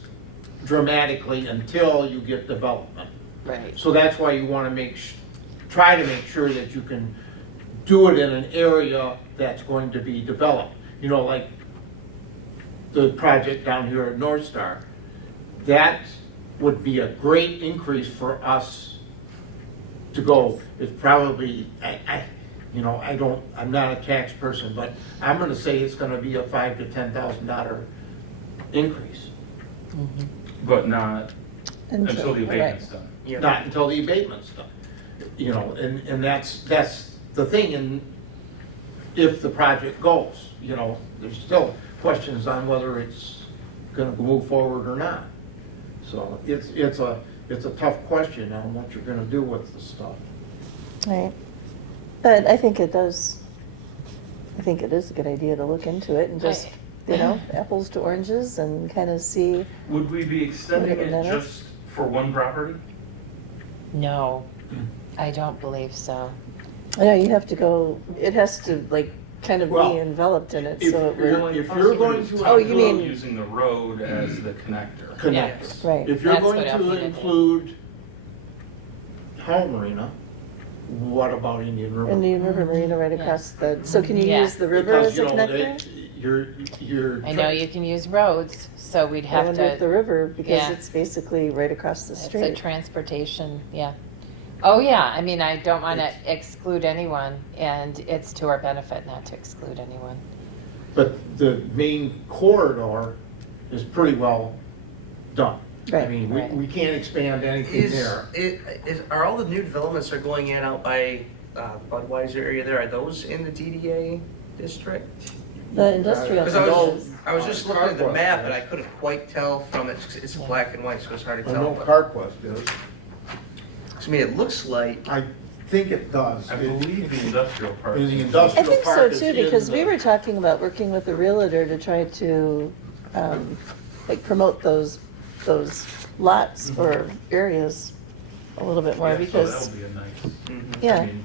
dramatically until you get development. Right. So that's why you want to try to make sure that you can do it in an area that's going to be developed. Like the project down here at North Star. That would be a great increase for us to go. It's probably, I'm not a tax person, but I'm gonna say it's gonna be a $5,000 to $10,000 increase. But not until the right. abatement's done. Yeah. Not until the abatement's done. And that's the thing, and if the project goes, there's still questions on whether it's gonna move forward or not. So it's a tough question on what you're gonna do with the stuff. Right. But I think it is a good idea to look into it and just, apples to oranges and kind of see. Would we be extending Whatever it that is. just for one property? No. I don't believe so. I know you have to go, it has to like kind of Well, be enveloped in it, if so it you're- would, if you're going to Oh, you mean- Using the road as the connector. connect. right. If you're That's going what I'll to need to do. include Hall Marina, what about Indian River? Indian River Marina right Yeah. across the, so can you Yeah. use the river Because, as a you know, connector? you're. I know you can use roads, so we'd I have wonder if the to, river, because Yeah. it's basically right across the it's a street. transportation, yeah. Oh, yeah, I mean, I don't want to exclude anyone, and it's to our benefit not to exclude anyone. But the main corridor is pretty well done. I Right. mean, Right. we can't expand anything there. Are all the new developments are going in out by Budweiser area there, are those in the DDA district? The industrial. Because I was just looking at the map and I couldn't quite tell from it, it's Yeah. black and white, so it's hard to I tell. know but- CarQuest is. To me, it looks like, I think it does. I believe the industrial park. In the I industrial think so park is too, in because we the- were talking about working with the realtor to try to, like promote those lots or areas a little bit more, Yeah, so because, that'll be a nice. I yeah, mean,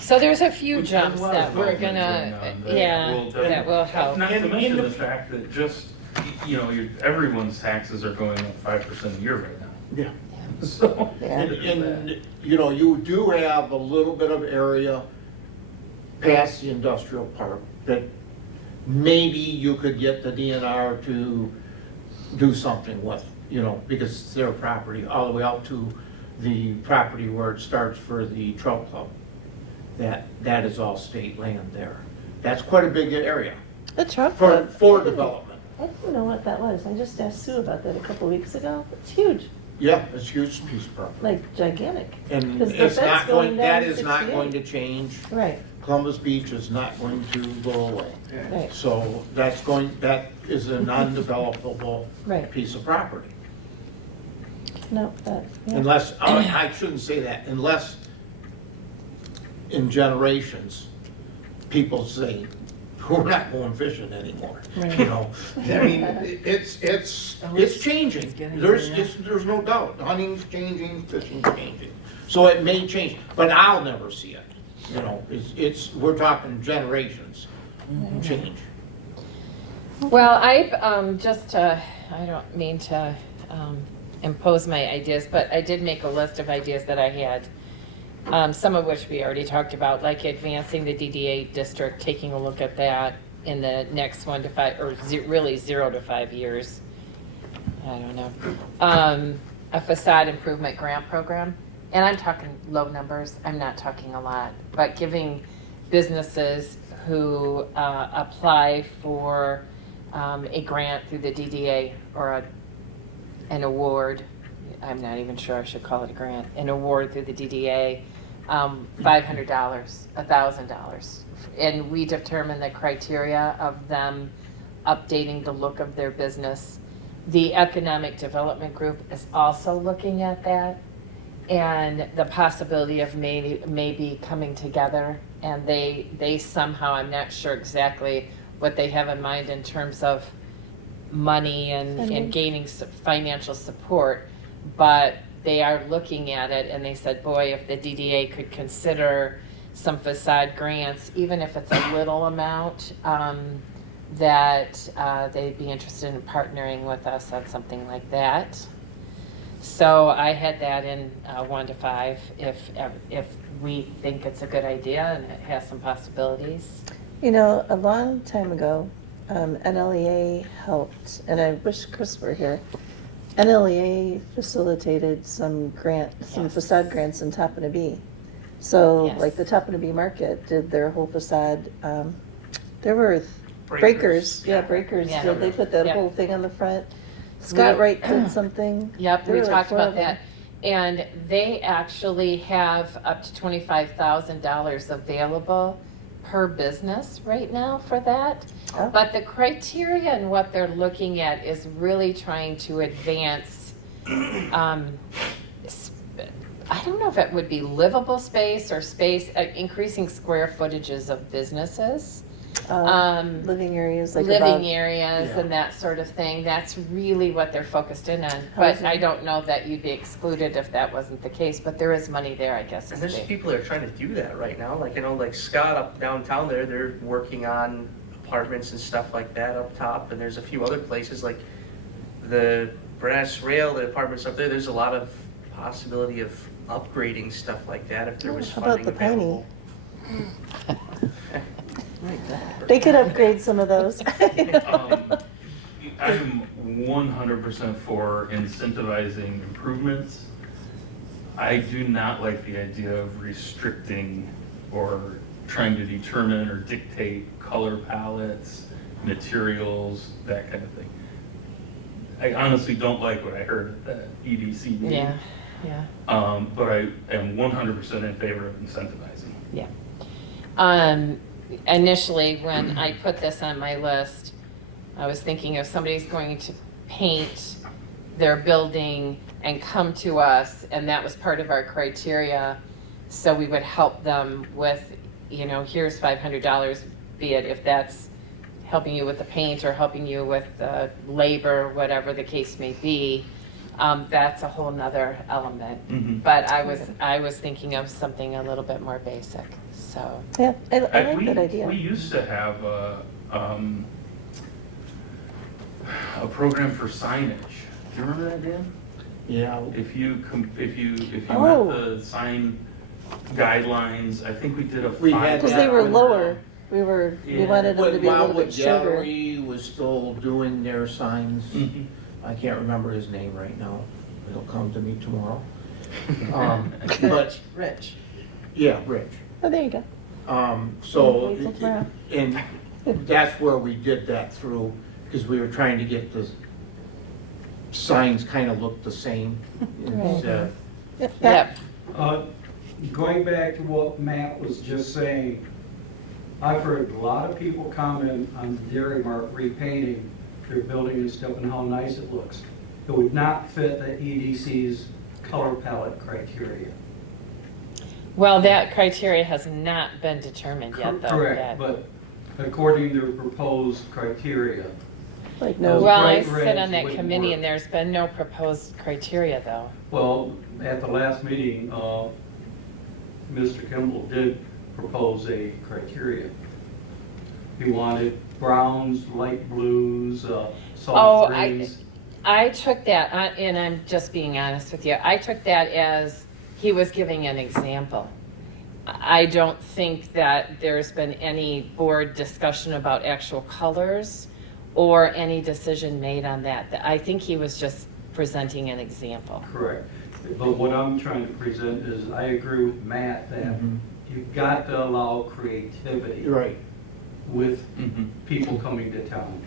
So there's a few there's jumps a lot that of we're development gonna, going on yeah, that that will help. Not to And- mention and the fact that just, you know, everyone's taxes are going up 5% a year right now. Yeah. So. Yeah. And, you know, you do have a little bit of area past the industrial park that maybe you could get the DNR to do something with, you know, because it's their property, all the way out to the property where it starts for the trout club. That is all state land there. That's quite a big area the truck for, club. for development. I didn't know what that was. I just asked Sue about that a couple weeks ago. It's huge, Yeah, it's a huge piece of property. like gigantic. And 'Cause the it's fence not going going, that down is not 68. going to change. Right, Columbus Beach is not going to go away. right, So that is a non-developable right. piece of property. No, that, yeah. Unless, I shouldn't say that, unless in generations, people say, we're not going fishing anymore, Right. you know? I mean, it's changing. There's no doubt. Hunting's changing, fishing's changing. So it may change, but I'll never see it. You know, we're talking generations change. Well, I don't mean to impose my ideas, but I did make a list of ideas that I had, some of which we already talked about, like advancing the DDA district, taking a look at that in the next 1 to 5, or really 0 to 5 years. I don't know. A facade improvement grant program, and I'm talking low numbers, I'm not talking a lot, but giving businesses who apply for a grant through the DDA or an award, I'm not even sure I should call it a grant, an award through the DDA, $500, $1,000. And we determine the criteria of them updating the look of their business. The Economic Development Group is also looking at that and the possibility of maybe coming together. And they somehow, I'm not sure exactly what they have in mind in terms of money and gaining financial support, but they are looking at it and they said, boy, if the DDA could consider some facade grants, even if it's a little amount, that they'd be interested in partnering with us on something like that. So I had that in 1 to 5 if we think it's a good idea and it has some possibilities. You know, a long time ago, NLEA helped, and I wish Chris were here. NLEA facilitated some Yes. facade grants in Tappanabee. So, Yes. like the Tappanabee Market did their whole facade. There were breakers. Yeah, breakers. Yeah. Did they put that Yeah. whole thing on the front? Scott Wright did something. Yep, There we were like talked 4 about of them. that. And they actually have up to $25,000 available per business right now for that. Oh. But the criteria and what they're looking at is really trying to advance, I don't know if it would be livable space or space, increasing square footages of businesses. Living areas like living above. areas Yeah. and that sort of thing. That's really what they're focused in on. But Housing. I don't know that you'd be excluded if that wasn't the case, but there is money there, I guess. And is there's the- people that are trying to do that right now, like, you know, like Scott up downtown there, they're working on apartments and stuff like that up top, and there's a few other places, like the Brass Rail, the apartments up there, there's a lot of possibility of upgrading stuff like that if there was How about funding the Piney? available. They could upgrade some of those. I'm 100% for incentivizing improvements. I do not like the idea of restricting or trying to determine or dictate color palettes, materials, that kind of thing. I honestly don't like what I heard at the EDC meeting. Yeah. But I am 100% in favor of incentivizing. Yeah. Initially, when I put this on my list, I was thinking if somebody's going to paint their building and come to us, and that was part of our criteria, so we would help them with, you know, here's $500, be it if that's helping you with the paint or helping you with the labor, whatever the case may be. That's a whole nother element. Mhm. But I was thinking of something a little bit more basic, so. Yeah, I like We- that idea. We used to have a program for signage. Do you remember that, Dan? Yeah, If you Oh. met the sign guidelines, I think we did a We had Because $5. they were when, lower. We wanted them to be a little bit shorter. Gallery was still doing their signs. Mhm. I can't remember his name right now. It'll come to me tomorrow. But, Rich. yeah, Rich. Oh, there you go. So, Wait till tomorrow. and that's where we did that through, because we were trying to get the signs kind of look the same. Right. Yep. Going back to what Matt was just saying, I've heard a lot of people comment on the Dairy Mart repainting their building and stuff and how nice it looks. It would not fit the EDC's color palette criteria. Well, that criteria has not been determined yet, though. Correct, yet. but according to proposed criteria, Like no. Well, I bright sit reds on that wouldn't committee work. and there's been no proposed criteria, though. well, at the last meeting, Mr. Kimball did propose a criteria. He wanted browns, light blues, soft greens. I took that, and I'm just being honest with you, I took that as he was giving an example. I don't think that there's been any board discussion about actual colors or any decision made on that. I think he was just presenting an example. Correct. But what I'm trying to present is, I agree with Matt that Mhm. you've got to allow creativity Right. with Mhm. people coming to town.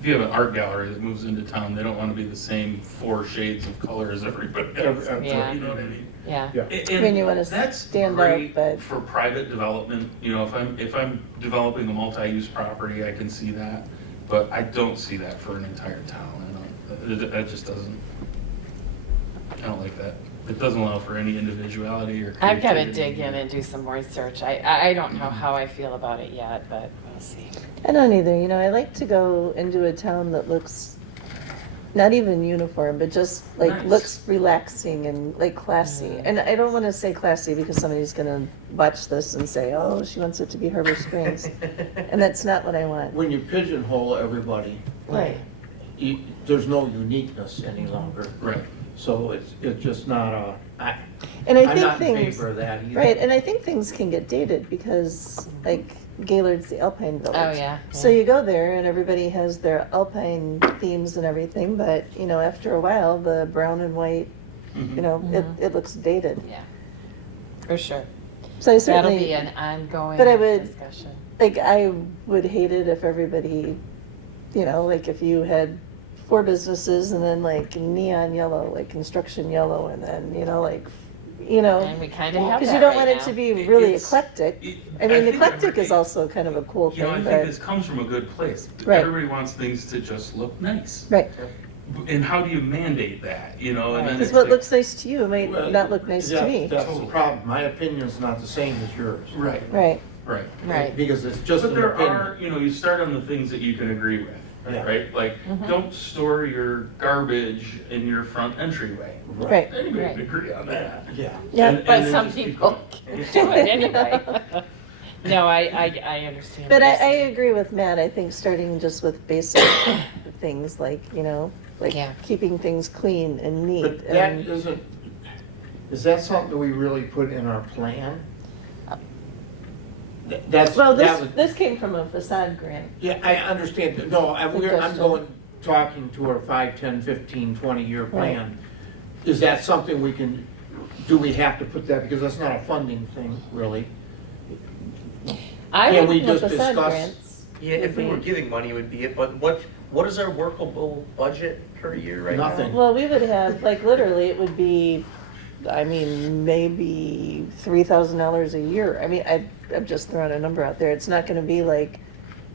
If you have an art gallery that moves into town, they don't want to be the same 4 shades of color as everybody else. Yeah. You know what I mean? Yeah. Yeah. I mean, you wanna That's stand out, great but- for private development. You know, if I'm developing a multi-use property, I can see that. But I don't see that for an entire town. That just doesn't, I don't like that. It doesn't allow for any individuality or I've got to creativity. dig in and do some more research. I don't know how I feel about it yet, but we'll see. I don't either. You know, I like to go into a town that looks not even uniform, but just like Nice. looks relaxing and like classy. And I don't want to say classy because somebody's going to watch this and say, "Oh, she wants it to be Harbor Springs," and that's not what I want. When you pigeonhole everybody, Right. there's no uniqueness any longer. Right. So it's just not And I I'm think not in things, favor of that either. right? And I think things can get dated because like Gaylord's the Alpine Village. Oh, yeah. So you go there and everybody has their Alpine themes and everything, but you know, after a while, the brown and white, Mhm. you know, it looks dated. Yeah, for sure. So I That'll be certainly, an ongoing But I would- discussion. like, I would hate it if everybody, you know, like if you had 4 businesses and then like neon yellow, like construction yellow, and then, you know, like, you know, And we kind of have because that you don't right want it now. to be really It's- eclectic. it- I mean, think eclectic is every- also kind of a cool You know, I thing, think but, this comes from a good place. Right. Everybody wants things to just look nice. right. And how do you mandate that, you know? And then Because it's what like- looks nice to you might not look nice to me. That's the problem. My opinion's not the same as yours. Right. Right. Right. Right. Because it's just But an there opinion. are, you start on the things that you can agree with, Yeah. right? Like, don't store your garbage in your front entryway. Right. Anybody Right. can agree on that. Yeah. Yeah. And But then some just keep people going. do it anyway. No, I understand. But what I you're saying. agree with Matt, I think starting just with basic things like, like Yeah. keeping things clean and neat. But that and- isn't, is that something that we really put in our plan? That's, Well, that was, this came from a facade grant. yeah, I understand, no, I'm Suggestion. going, talking to our 5, 10, 15, 20-year plan. Is that something we can, do we have to put that, because that's not a funding thing, really? I Can would, we Well, just facade discuss? grants Yeah, if we would were be- giving money, it would be it, but what is our workable budget per year right now? Nothing. Well, we would have, like, literally, it would be, I mean, maybe $3,000 a year. I mean, I'm just throwing a number out there. It's not gonna be like,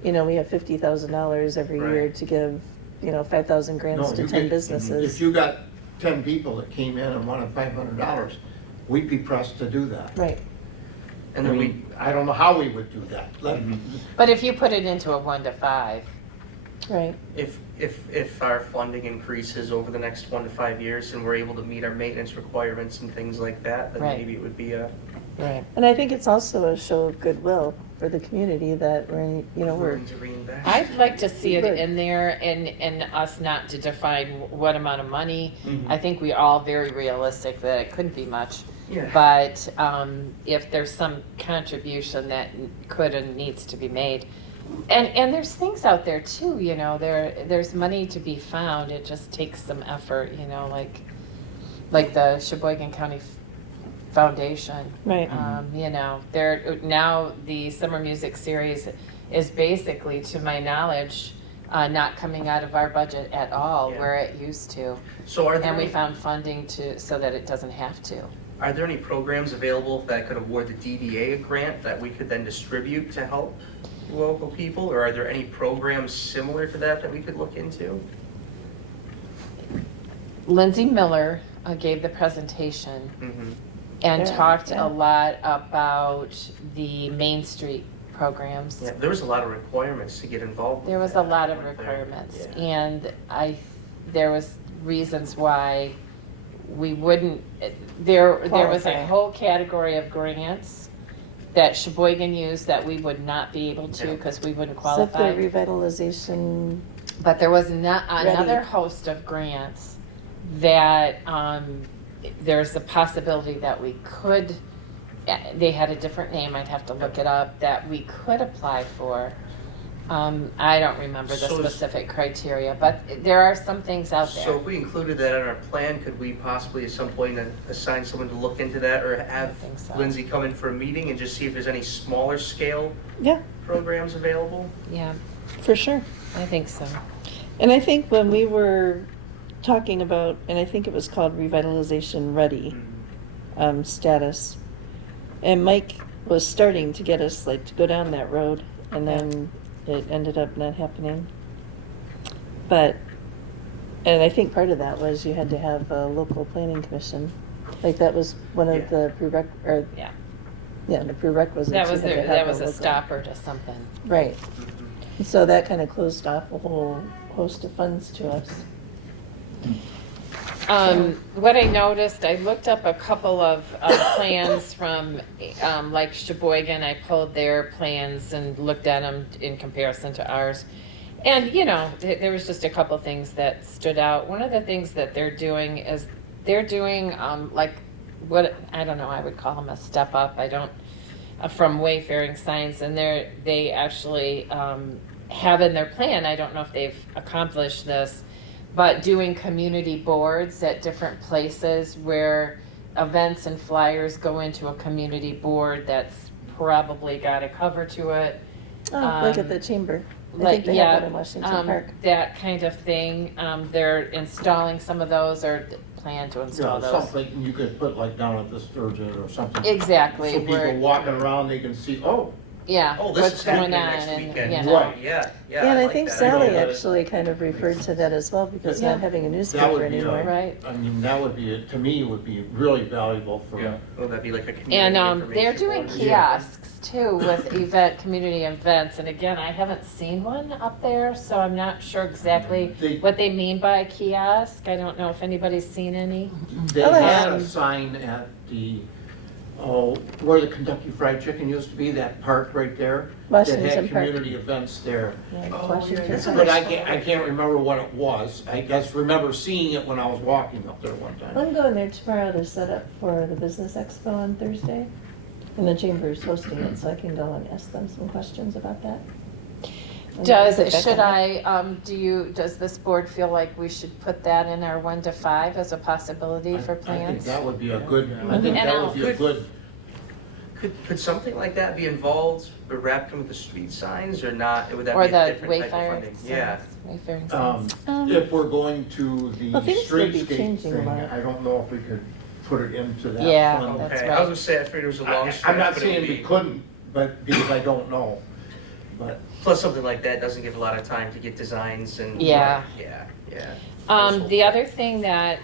we have $50,000 every year Right. to give, 5,000 grants No, to you 10 get- businesses. If you got 10 people that came in and wanted $500, we'd be pressed to do that. Right, And I then mean, I don't know how we would do that. but if you put it into a 1 to 5, right. if our funding increases over the next 1 to 5 years and we're able to meet our maintenance requirements and things like that, then Right. maybe it would be a, right? And I think it's also a show of goodwill for the community that we're, we're, room to reinvest. I'd like to see it Good. in there and us not to define what amount of money. Mhm. I think we all very realistic that it couldn't be much. Yeah. But if there's some contribution that could and needs to be made, and there's things out there too, there's money to be found. It just takes some effort, like the Sheboygan County Foundation. right. Now the summer music series is basically, to my knowledge, not coming out of our budget at all, Yeah. where it used to. So are there And we any, found funding so that it doesn't have to. are there any programs available that could award the DDA a grant that we could then distribute to help local people? Or are there any programs similar to that we could look into? Lindsay Miller gave the presentation Mm-hmm. and Yeah, talked yeah. a lot about the Main Street programs. Yeah, there was a lot of requirements to get involved with There was a that, lot of weren't there? requirements, Yeah. and there was reasons why we wouldn't, there was a Qualify. whole category of grants that Sheboygan used that we would not be able to, Yeah. because we wouldn't Except the qualify. revitalization, But there was another Ready. host of grants that there's a possibility that we could, they had a different name, I'd have to look it up, that we could apply for. I don't remember the So is- specific criteria, but there are some things out So there. if we included that in our plan, could we possibly at some point assign someone to look into that, or have think so. Lindsay come in for a meeting and just see if there's any smaller scale yeah, programs available? Yeah, for sure. I think so. And I think when we were talking about, and I think it was called Revitalization Ready status, and Mike was starting to get us like to go down that road, and then it ended up not happening. But, and I think part of that was you had to have a local planning commission. Like that was one Yeah. of the Yeah. the prerequisites. That You was, had to have that was a local- stopper to something. Right. So that kind of closed off a whole host of funds to us. What I noticed, I looked up a couple of plans from, like Sheboygan. I pulled their plans and looked at them in comparison to ours. And, there was just a couple things that stood out. One of the things that they're doing is they're doing, like, what, I don't know, I would call them a step up. I don't, from wayfaring signs. And they actually have in their plan, I don't know if they've accomplished this, but doing community boards at different places where events and flyers go into a community board that's probably got a cover to it. Oh, like at Um, the chamber. I Like, think they have one in Washington Park. that kind of thing. They're installing some of those or plan to install those. Something you could put like down at the Sturgeon or something. Exactly. So people where- walking around, they can see, oh, yeah, Oh, this what's is going happening on next and, weekend. you know. Right. Yeah, yeah. And I like think that. Sally that. actually kind of referred to that as well, because Yeah. not having a That newspaper would be, anymore. Right. I mean, that would be, to me, would be really valuable for. Yeah. Well, that'd be like a community And information they're doing board. kiosks too with community events. And again, I haven't seen one up there, so I'm not sure exactly They- what they mean by a kiosk. I don't know if anybody's seen any. They Oh, had a um, sign at the, where the Kentucky Fried Chicken used to be, that park right there. That Washington had Park. community events there. Yeah, Oh, Washington yeah, that's Park. But I can't remember what it was. I just remember seeing it when I was walking up there one time. I'm going there tomorrow to set up for the Business Expo on Thursday. And the chamber's hosting it, so I can go and ask them some questions about that. Does this board feel like we should put that in our 1 to 5 as a possibility for I think plans? that would be a good, I think And that I'll- would be a good, Could something like that be involved, but wrapped in with the street signs, or not? Would that Or be a the different type of wayfaring funding? signs? Yeah. Wayfaring um, signs. if we're going to the Well, things will be streetscape changing a thing, lot. I don't know if we could put it into that Yeah. fund. That's Okay, right. I was gonna say, I figured it was a long stretch. I'm not but it would saying we be- couldn't, but because I don't know. But Plus, something like that doesn't give a lot of time to get designs and. Yeah. Yeah. The other thing that,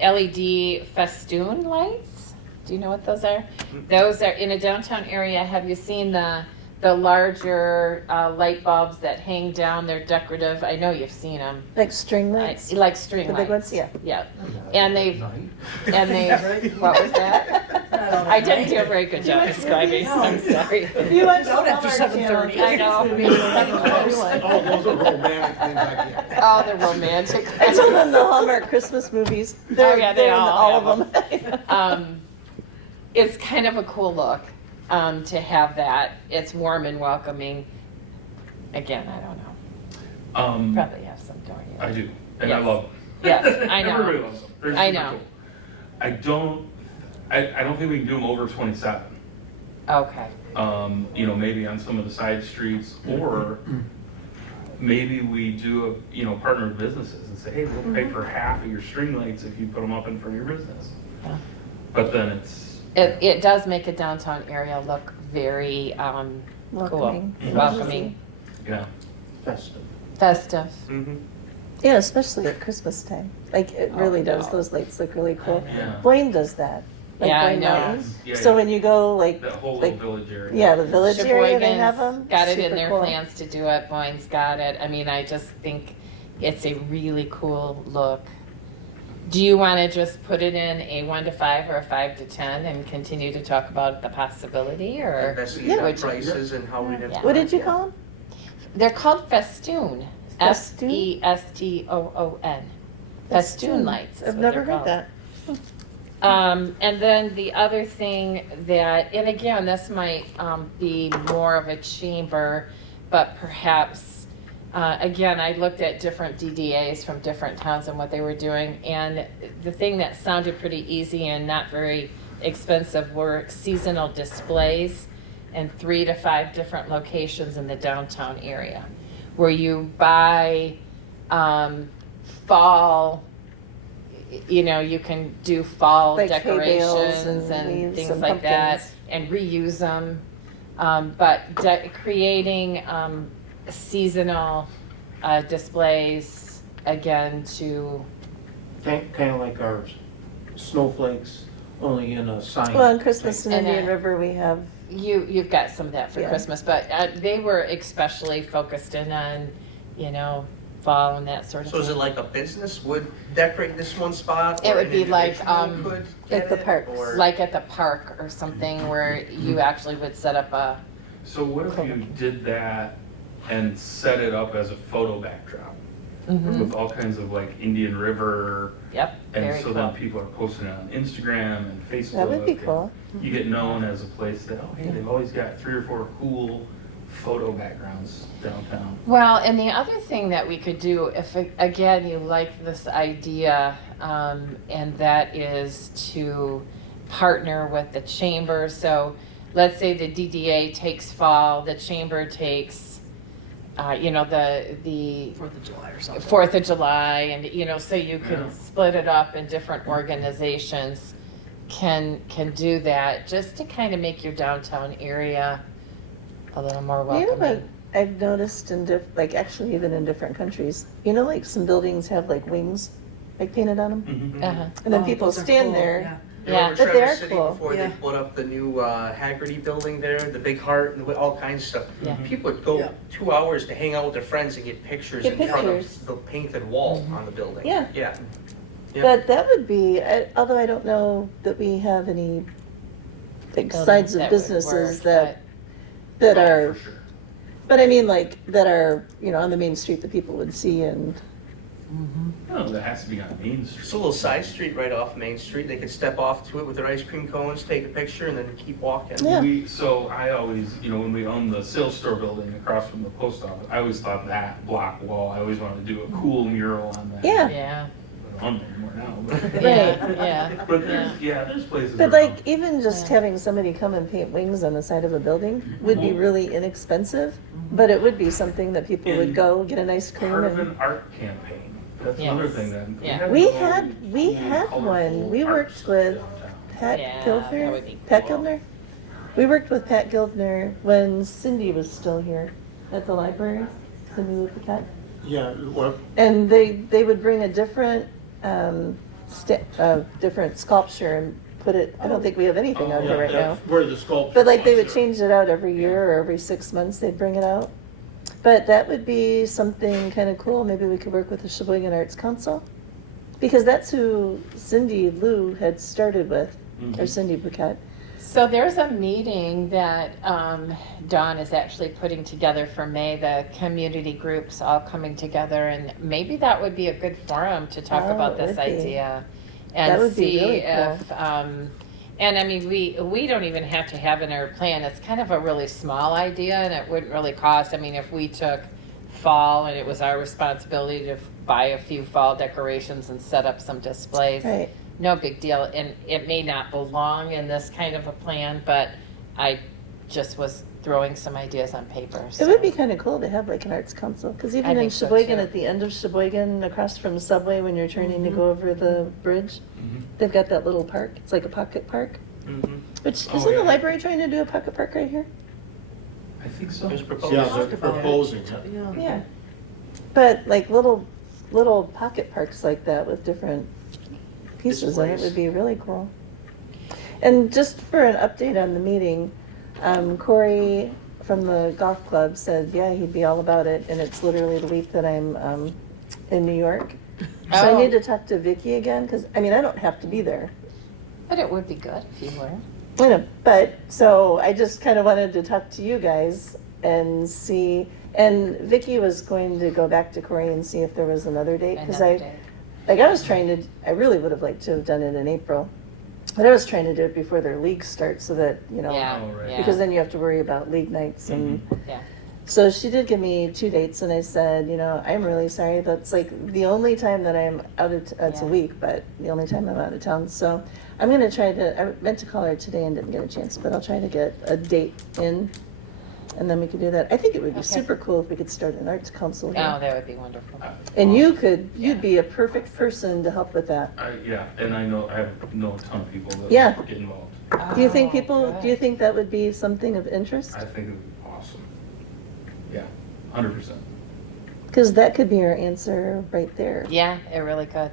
LED festoon lights, do you know what those are? Those are in a downtown area. Have you seen the larger light bulbs that hang down? They're decorative. I know you've seen them. Like string lights? Like string The lights. big ones, yeah. Yeah. And they, what was that? I didn't do a very good job describing, I'm sorry. If you watch the Out after Hallmark 7:30. Channel, I know. it's gonna be the oh, those are romantic things I get. Oh, the romantic. I told them the Hallmark Christmas movies. They're, yeah, they they're in all all have of them. It's kind of a cool look to have that. It's warm and welcoming. Again, I don't know. Probably have some, don't you? I do, and I Yes. love them. Yes, I know. Everybody loves them. They're I super know. cool. I don't think we can do them over 27. Okay. Maybe on some of the side streets, or maybe we do partner with businesses and say, hey, we'll pay for half of your string lights if you put them up in front of your business. Yeah. But then it's, It does make a downtown area look very cool, Welcoming. welcoming, yeah. Festive. festive. Mm-hmm. Yeah, especially at Christmas time. Like, it really does. no. Those lights look really cool. Yeah. Blaine does that. Like Yeah, I Blaine know. Mountain. Yeah, So yeah. when you go, like, That whole like, little village area. yeah, the village area, they have Sheboygan's them. got it in Super their cool. plans to do it. Boyne's got it. I mean, I just think it's a really cool look. Do you want to just put it in a 1 to 5 or a 5 to 10 and continue to talk about the possibility, or Investigate would on you- prices and how we'd. Yeah. What did you call them? They're called festoon. Festoon? Festoon. Festoon lights. is I've what never they're heard called. that. And then the other thing that, and again, this might be more of a chamber, but perhaps, again, I looked at different DDAs from different towns and what they were doing, and the thing that sounded pretty easy and not very expensive were seasonal displays in 3 to 5 different locations in the downtown area, where you buy fall, you can do fall Like hay bales decorations and and leaves things and like that, pumpkins. and reuse them. But creating seasonal displays, again, to, Kind of like our snowflakes, only in a sign. Well, on Christmas in And, Indian River, we have, you've got some of that for Yeah. Christmas, but they were especially focused in on, fall and that sort of So thing. is it like a business would decorate this one spot? It or would an be like, individual could get at the it, parks. or- Like at the park or something where you actually would set up a, So what if you did that and set it up as a photo backdrop with all kinds of like Indian River, yep, and very so cool. then people are posting it on Instagram and Facebook. that would be and cool. You get known as a place that, oh, hey, they've always got 3 or 4 cool photo backgrounds downtown. Well, and the other thing that we could do, if, again, you like this idea, and that is to partner with the chamber. So let's say the DDA takes fall, the chamber takes, the 4th of July or something. 4th of July, and, so you can Yeah. split it up in different organizations can do that, just to kind of make your downtown area a little more You know what welcoming. I've noticed like actually even in different countries, like some buildings have like wings, like painted on them, Mhm. Uh-huh. and then Oh, people those are stand cool, there. yeah. You Yeah. remember But they Traverse are City cool. before Yeah. they put up the new Haggerty building there, the big heart, and all kinds of stuff? Yeah. People would go Yeah. 2 hours to hang out with their friends and get pictures Get in front pictures. of the painted wall on the building. Yeah. Yeah. Yeah. But that would be, although I don't know that we have any big Buildings sides of that would businesses work, that Oh, are, for sure. but I mean like that are, on the main street that people would see and, No, that has to be on Main It's a Street. little side street right off Main Street. They could step off to it with their ice cream cones, take a picture, and then keep walking. Yeah. So I always, when we owned the sales store building across from the post office, I always thought that block wall, I always wanted to do a cool mural on that. Yeah. Yeah, I don't own it anymore now, but. yeah, yeah. But there's places but around. like even just Yeah. having somebody come and paint wings on the side of a building would be really inexpensive, but it would be something that people would And go get an ice cream Part of and. an art campaign. That's Yes. another thing that. Yeah. We no we cool, had colorful one. We art worked stuff with downtown. Pat Yeah, that Gildner. would be Pat cool. Gildner. We worked with Pat Gildner when Cindy was still here at the library. Cindy Lupicat. Yeah, well, And they would bring a different different sculpture and put it. I don't think we have anything out Oh, here yeah, right now. that's where the sculpture. But like they would was. change it out every year or every 6 months they'd bring it out. But that would be something kind of cool. Maybe we could work with the Sheboygan Arts Council. Because that's who Cindy Lou had started with, or Cindy Bouquet. So there's a meeting that Dawn is actually putting together for May, the community groups all coming together, and maybe that would be a good forum to talk Oh, about it this would be. idea. That And would be see really if, and I mean, we don't even have to have in our plan, it's kind of a really small idea and it wouldn't really cost, I mean, if we took fall and it was our responsibility to buy a few fall decorations and set up some displays. Right. No big deal, and it may not belong in this kind of a plan, but I just was throwing some ideas on paper. It would be kind of cool to have like an arts council, because I even in think so, Sheboygan, too. at the end of Sheboygan, across from Subway, when you're turning to go over the bridge, Mhm. they've got that little park. It's like a pocket park. Mhm. Which, Oh, isn't yeah. the library trying to do a pocket park right here? I think so. There's proposed. Yeah, Talked they're about it. proposing it. Yeah. Yeah. But like little pocket parks like that with different pieces in it Displays. would be really cool. And just for an update on the meeting, Corey from the golf club said, yeah, he'd be all about it, and it's literally the week that I'm in New York. So I Oh. need to talk to Vicky again, because, I mean, I don't have to be there. But it would be good if you were. I know, but, so I just kind of wanted to talk to you guys and see, and Vicky was going to go back to Corey and see if there was another date, because Another day. like I was trying to, I really would have liked to have done it in April, but I was trying to do it before their league starts so that, Yeah, Oh, right. yeah. because then you have to worry about league nights and. Yeah. So she did give me 2 dates, and I said, I'm really sorry. That's like the only time that I'm out of. It's a Yeah. week, but the only time I'm out of town. So I'm gonna try to. I meant to call her today and didn't get a chance, but I'll try to get a date in, and then we could do that. I think it would be Okay. super cool if we could start an arts council here. Oh, that would be wonderful. And you'd be a perfect person to help with that. Yeah, and I know a ton of people that Yeah. get involved. Do you think Oh, people? good. Do you think that would be something of interest? I think it would be awesome. Yeah, 100%. Because that could be our answer right there. Yeah, it really could.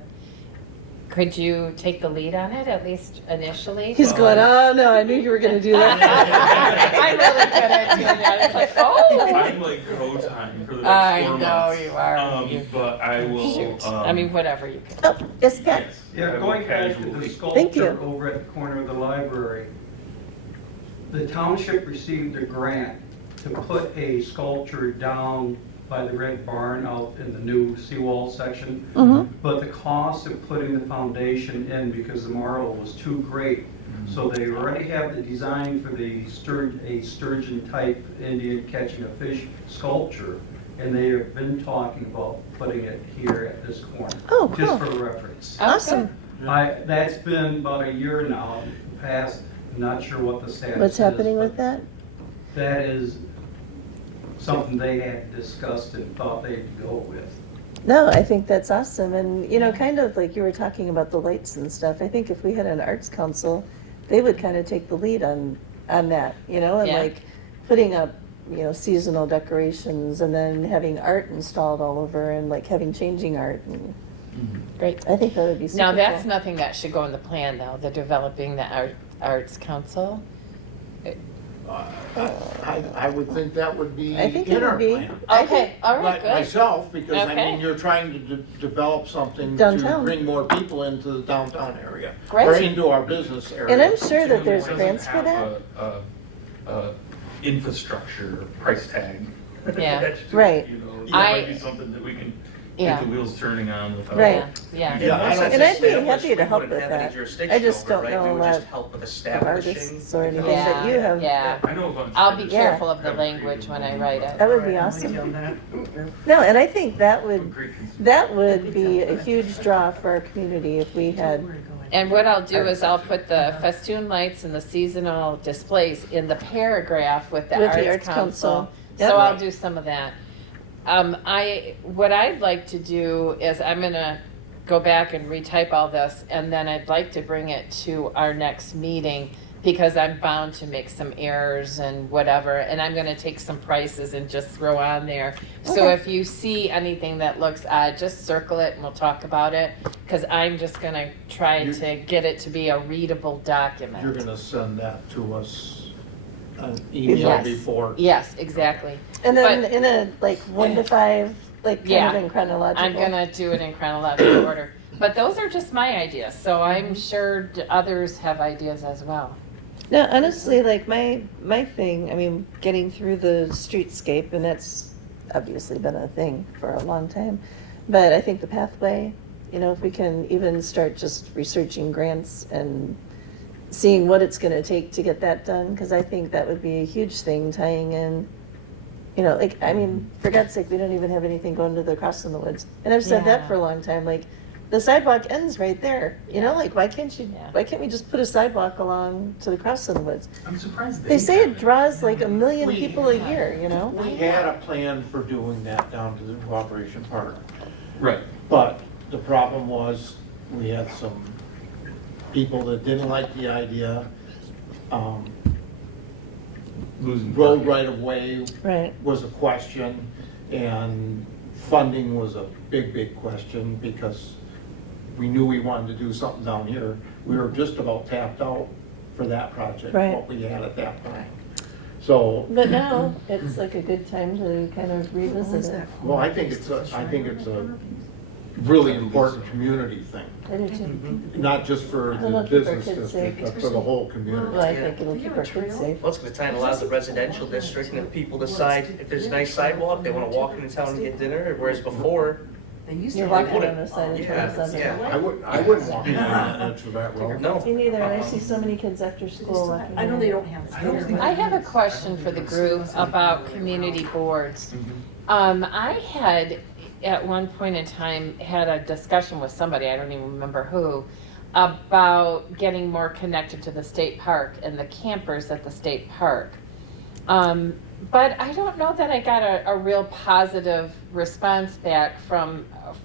Could you take the lead on it, at least initially? He's going, oh no, I knew you were gonna do that. I'm really good at doing that. It's like, oh. I'm like go time for the next I 4 know months. you are. You- But I will. Shoot. I mean, whatever you can. Oh, yes, Pat. Yes, I Yeah, will going back to casually- the Thank you. sculpture over at the corner of the library, the township received a grant to put a sculpture down by the red barn out in the new seawall section. Mm-hmm. But the cost of putting the foundation in, because the marble was too great, so they already have the design for the sturgeon-type Indian catching a fish sculpture, and they have been talking about putting it here at this corner. Oh, Just cool. for reference. Awesome. That's been about a year now, past, not sure what the status is. What's happening with but that? That is something they had discussed and thought they'd go with. No, I think that's awesome. And, kind of like you were talking about the lights and stuff, I think if we had an arts council, they would kind of take the lead on that, and Yeah. like putting up seasonal decorations and then having art installed all over and like having changing art. And Great. I think that would be super Now, that's cool. nothing that should go in the plan, though, the developing the Arts Council. I would think that would be I think it in our would be. plan. Okay, all right, Like good. myself, because I Okay. mean, you're trying to develop something to Downtown. bring more people into the downtown area. Great. Or into our business area. And I'm sure that It there's doesn't grants for have that. a infrastructure price tag. Yeah. That's just, Right. That I- might be something that we can Yeah. get the wheels turning on without. Right. Yeah. Yeah, I don't- And I'd be Established, happy to we help wouldn't with have any that. jurisdiction I just over it, don't right? know We a would lot just help with of establishing. artists or anything that you have. Yeah. I know a bunch. I'll be that Yeah. careful of the language when I write That it. would be awesome. No, and I think that would be a huge draw for our community if we had. And what I'll do is I'll put the festoon lights and the seasonal displays in the paragraph with the Arts Council. Yep. So I'll do some of that. What I'd like to do is I'm gonna go back and retype all this, and then I'd like to bring it to our next meeting, because I'm bound to make some errors and whatever, and I'm gonna take some prices and just throw on there. So Okay. if you see anything that looks odd, just circle it and we'll talk about it, because I'm just gonna try You- to get it to be a readable document. You're gonna send that to us an email Yes. before. Yes, exactly. And then But- in a like 1 to 5, like kind Yeah. of in chronological. I'm gonna do it in chronological order. But those are just my ideas, so I'm sure others have ideas as well. No, honestly, like my thing, I mean, getting through the streetscape, and that's obviously been a thing for a long time. But I think the pathway, if we can even start just researching grants and seeing what it's going to take to get that done, because I think that would be a huge thing tying in. I mean, for God's sake, we don't even have anything going to the Cross in the Woods. And I've said that Yeah. for a long time, like, the sidewalk ends right there, like, why can't we just put a sidewalk along to the Cross in the Woods? I'm surprised They say it haven't. draws like 1 million We- people a year, We had a plan for doing that down to the Cooperation Park, Right. but the problem was, we had some people that didn't like the idea. Losing. Road parking. right of way Right. was a question, and funding was a big question, because we knew we wanted to do something down here. We were just about tapped out for that project, Right. what we had at that point. So, But now, it's like a good time to kind of revisit it. well, I think it's a really important community thing, I do too. not just for It'll the keep our business kids district, safe. but for the whole Well, community. I think it'll keep our kids safe. Well, it's gonna tie in a lot of the residential district, and if people decide if there's a nice sidewalk, they wanna walk into town and get dinner, whereas before, You're walking on the side of Yeah, 27. yeah. I wouldn't want to be on the edge of that road. no. Me neither, and I see so many kids after school walking. I know in. they don't have. I don't think- I have a question for the group about community boards. I had, at one point in time, had a discussion with somebody, I don't even remember who, about getting more connected to the state park and the campers at the state park. But I don't know that I got a real positive response back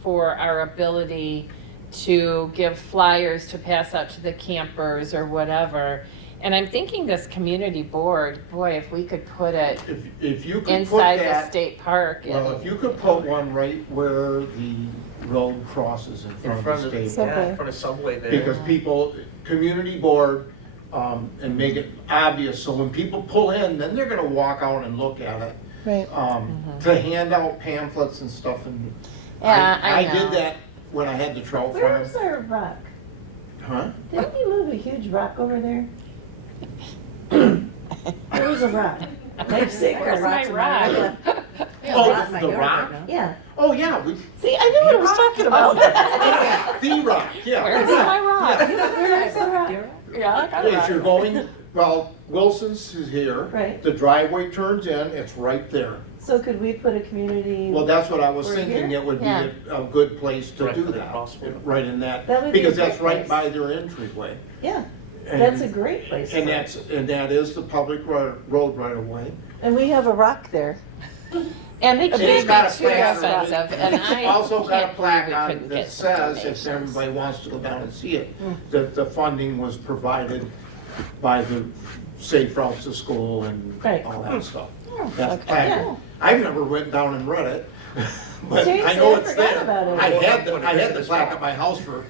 for our ability to give flyers to pass out to the campers or whatever. And I'm thinking this community board, boy, if we could put it If you could put inside the that, state park. well, if you could put one right where the road crosses in In front of the state. Subway. yeah, in front of Subway there. Because people, community board, and make it obvious, so when people pull in, then they're gonna walk out and look at it. Right. To hand out pamphlets and stuff, and Yeah, I I know. did that when I had the trout farm. Where's our rock? Huh? Didn't we move a huge rock over there? There was a rock. Like sacred Where's my rocks. rock? Oh, the rock? Yeah. Oh, yeah, we, See, I knew what I was talking about. the rock, yeah. Where's my rock? Where's the rock? Yeah, I got a As you're rock. going, well, Wilson's is here. Right. The driveway turns in, it's right there. So could we put a community? Well, that's what I was Over thinking, here? it would be Yeah. a good place to Right do by the that, crosswalk. right in that, That would be a because great that's right place. by their entryway. Yeah, And- that's a great place. And for it. that is the public road right away. And we have a rock there. And they And can't it's got be a too plaque on it. offensive, and I Also got a can't believe plaque we on couldn't that get some says, if donations. everybody wants to go down and see it, that the funding was provided by the Safe Routes to School and Right. all that stuff. That's okay. placard. I've never went down and read it, but I Seriously, know I it's forgot there. about it. I had the plaque at my house for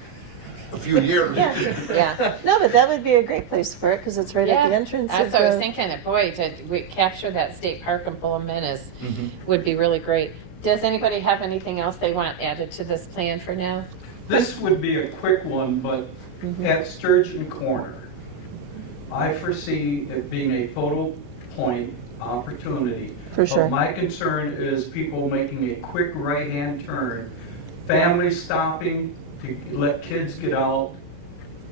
a few years. Yeah. Yeah. No, but that would be a great place for it, because it's right at the entrance That's of what I was the. thinking, that boy, to capture that state park and pull them in is, Mhm. would be really great. Does anybody have anything else they want added to this plan for now? This would be a quick one, but at Sturgeon Corner, I foresee it being a photo point opportunity. For sure. But my concern is people making a quick right-hand turn, families stopping to let kids get out,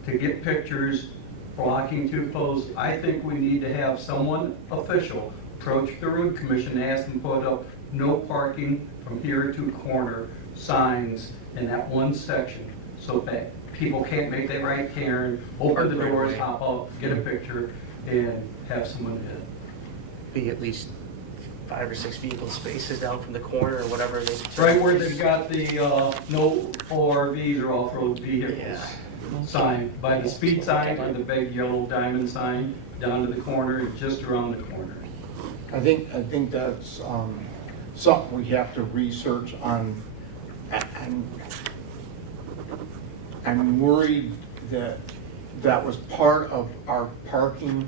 to get pictures, blocking too close. I think we need to have someone official approach the road commission and ask them to put up no parking from here to corner signs in that one section, so that people can't make that right turn, open the Park right doors, away. hop out, get a picture, and have someone hit. Be at least 5 or 6 vehicle spaces down from the corner or whatever they. Right where they've got the no ORVs or off-road vehicles Yeah. sign, by the speed sign or the big yellow diamond sign, down to the corner, just around the corner. I think that's something we have to research on. I'm worried that that was part of our parking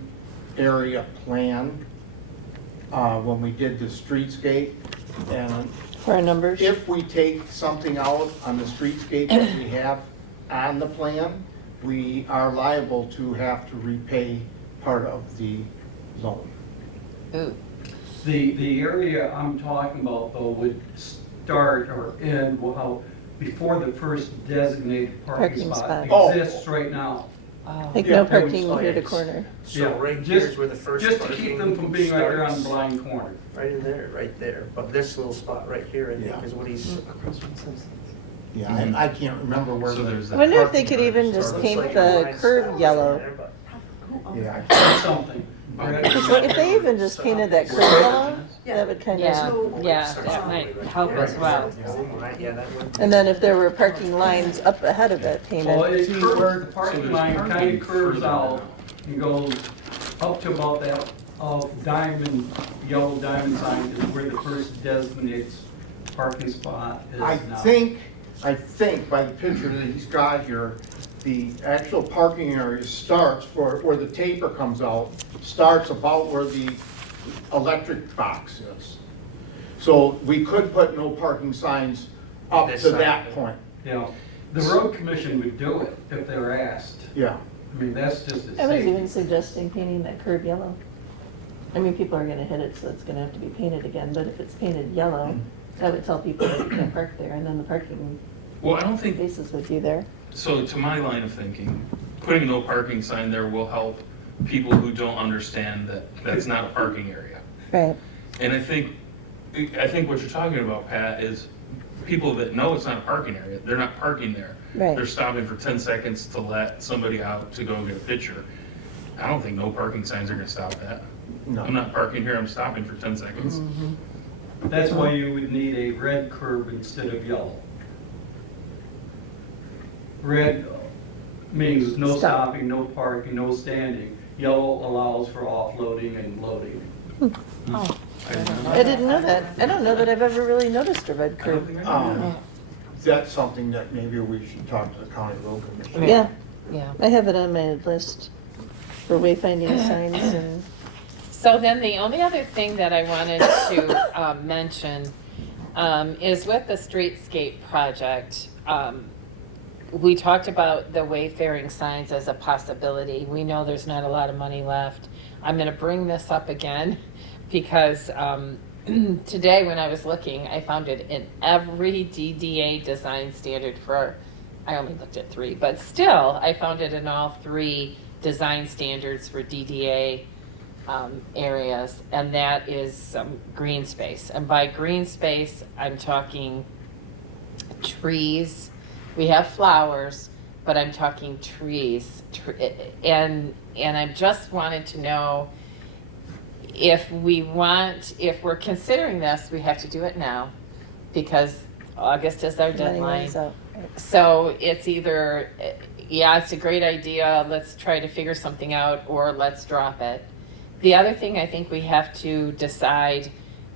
area plan when we did the streetscape. And For our numbers. if we take something out on the streetscape that we have on the plan, we are liable to have to repay part of the loan. Ooh, The area I'm talking about though would start or end, well, before the first designated parking Parking spot spot. exists right now. oh, Like Yeah, no that parking was- here to corner. So Yeah, right here just- is where the first. Just to keep them from being right there on the starts. blind corner. Right in there, right there. But this little spot right here, I Yeah. think, is what he's. Yeah, I can't remember where So the. there's I that. wonder if they parking could lot even starts. just Looks paint like the a line curb stop yellow. there, but- Yeah, Or something. So if they even just painted that curb yellow, that would kind yeah, of. yeah, that might help as well. Right, yeah, that would. And then if there were parking lines up ahead of it Well, painted. it curves, the So parking there's line kind parking of curves further out down. and goes up to about that diamond, yellow diamond sign is where the first designated parking spot is now. I think by the picture that he's got here, the actual parking area starts where the taper comes out, starts about where the electric box is. So we could put no parking signs up This to side. that point, You know, the road commission would do it if they were asked. yeah. I mean, that's just a I was safety. even suggesting painting that curb yellow. I mean, people are gonna hit it, so it's gonna have to be painted again, but if it's painted yellow, that would tell people that you can't park there, and then the parking Well, I don't think, spaces would be there. so to my line of thinking, putting no parking sign there will help people who don't understand that that's not a parking area. Right. And I think what you're talking about, Pat, is people that know it's not a parking area, they're not parking there. Right. They're stopping for 10 seconds to let somebody out to go get a picture. I don't think no parking signs are gonna stop that. No. I'm not parking here, I'm stopping for 10 seconds. That's why you would need a red curb instead of yellow. Red means no Stop. stopping, no parking, no standing. Yellow allows for offloading and loading. Oh, I didn't know that. I don't know that I've ever really noticed a red I don't curb. think I know. That's something that maybe we should talk to the county road commission. Yeah, yeah. I have it on my list for wayfinding signs and, So then the only other thing that I wanted to mention is with the streetscape project, we talked about the wayfaring signs as a possibility. We know there's not a lot of money left. I'm gonna bring this up again because today when I was looking, I found it in every DDA design standard for, I only looked at 3, but still, I found it in all 3 design standards for DDA areas, and that is green space. And by green space, I'm talking trees. We have flowers, but I'm talking trees. And I just wanted to know if we're considering this, we have to do it now because August is our money deadline. runs out. So it's either, yeah, it's a great idea, let's try to figure something out, or let's drop it. The other thing I think we have to decide,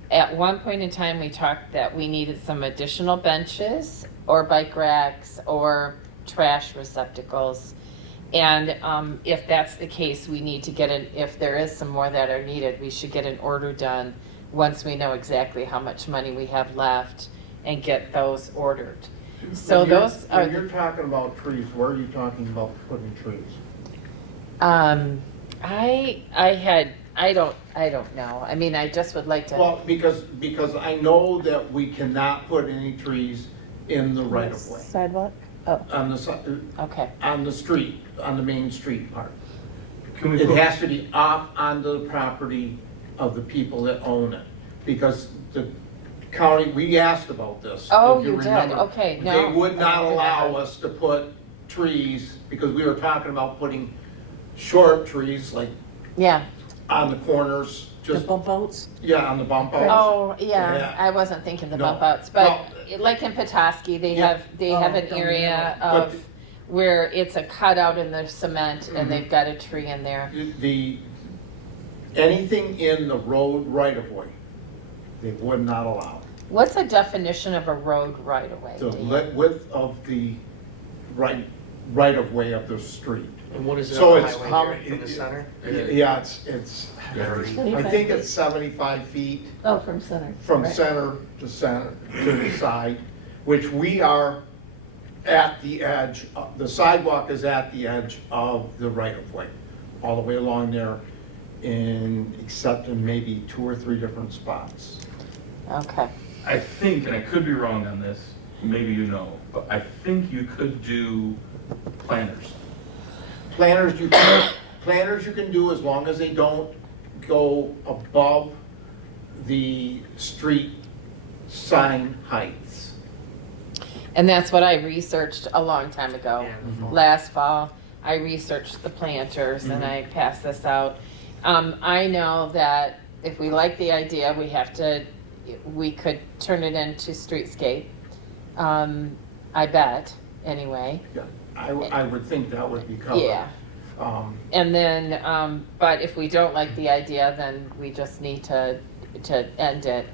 at one point in time, we talked that we needed some additional benches or bike racks or trash receptacles. And if that's the case, we need to get if there is some more that are needed, we should get an order done once we know exactly how much money we have left and get those ordered. So When you're- those are, When you're talking about trees, where are you talking about putting trees? I don't know. I mean, I just would like to. Well, because I know that we cannot put any trees in the right of way, Sidewalk? Oh, on the, Okay, on the street, on the main street part. Can we It put, has to be off on the property of the people that own it, because the county, we asked about this. Oh, if you did. remember. Okay, no, They would not I don't allow remember. us to put trees, because we were talking about putting short trees, like yeah. on the corners, The just, bump outs? yeah, on the bump outs. Oh, yeah, Yeah. I wasn't thinking the No. bump outs, but Well, like in Petoskey, they Yeah. have Oh, an down area But of where it's a cutout in the cement and they've got a tree in there. Anything in the road right of way, they would not allow. What's the definition of a road right away? The width of the right of way of the street. And what is it So on the it's how highway many- here, from the center? Yeah, it's, I 75 think feet? it's 75 feet Oh, from center. from Right. center to the side, which we are at the edge, the sidewalk is at the edge of the right of way, all the way along there, except in maybe 2 or 3 different spots. Okay, I think, and I could be wrong on this, maybe you know, but I think you could do planters. Planters you can do as long as they don't go above the street sign heights. and that's what I researched a long time ago. Yeah, before. Last fall, I researched the planters and I passed this out. I know that if we like the idea, we could turn it into streetscape. I bet, anyway. Yeah, I would think that would be covered. Yeah. And then, but if we don't like the idea, then we just need to end it.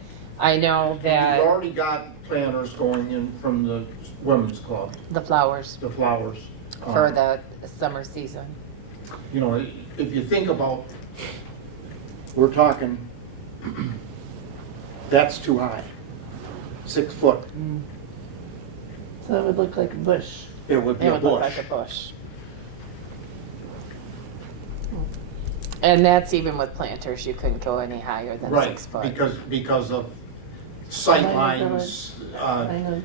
I know We've that already got planters going in from the women's club, the flowers the flowers. for the summer season. You know, if you think about, we're talking, that's too high, 6 foot. So it would look like a bush. It would be It a would look bush. like a bush. And that's even with planters, you couldn't go any higher than Right, 6 foot. because of sight Lighting lines. I know.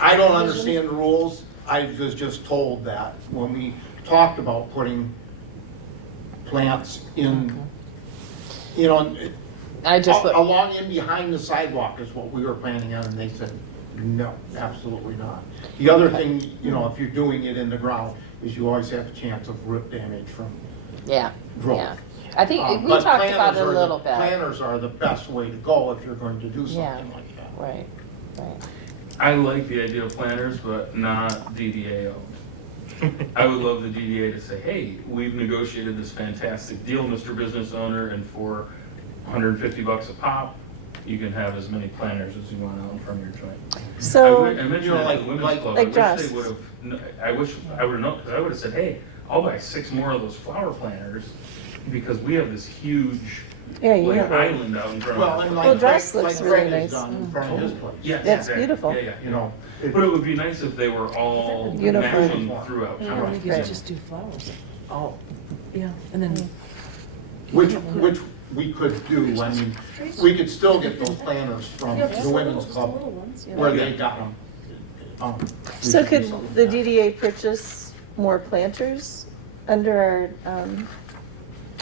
I don't understand the rules. I was just told that when we talked about putting plants in, you know, I just, along in behind the sidewalk is what we were planning on, and they said, no, absolutely not. The other thing, you know, if you're doing it in the ground, is you always have a chance of root damage from yeah, growth. yeah. I think we But talked about planters it a are the- little bit. Planters are the best way to go if you're going to do Yeah. something like that. Right, right. I like the idea of planters, but not DDA owned. I would love the DDA to say, hey, we've negotiated this fantastic deal, Mr. Business Owner, and for $150 a pop, you can have as many planters as you want out in front of your joint. So, I mentioned you know, that like- to the women's like- club. like I wish Josh. they would have, I wish I would have known, because I would have said, hey, I'll buy 6 more of those flower planters, because we have this huge yeah, you like have a, island out in front Well, of and us. Well, like dress Frank, looks like really Frank has nice. done in front of his place. Yes, That's exactly. beautiful. Yeah, yeah. You know, But it would be nice if they were all Uniform. matching throughout I town. don't think you Right. should just do flowers. Oh, yeah, and then. which we could do, I mean, we could still get those planters from Yeah, just the the women's little club ones, yeah. where they got them. so could the DDA purchase more planters under our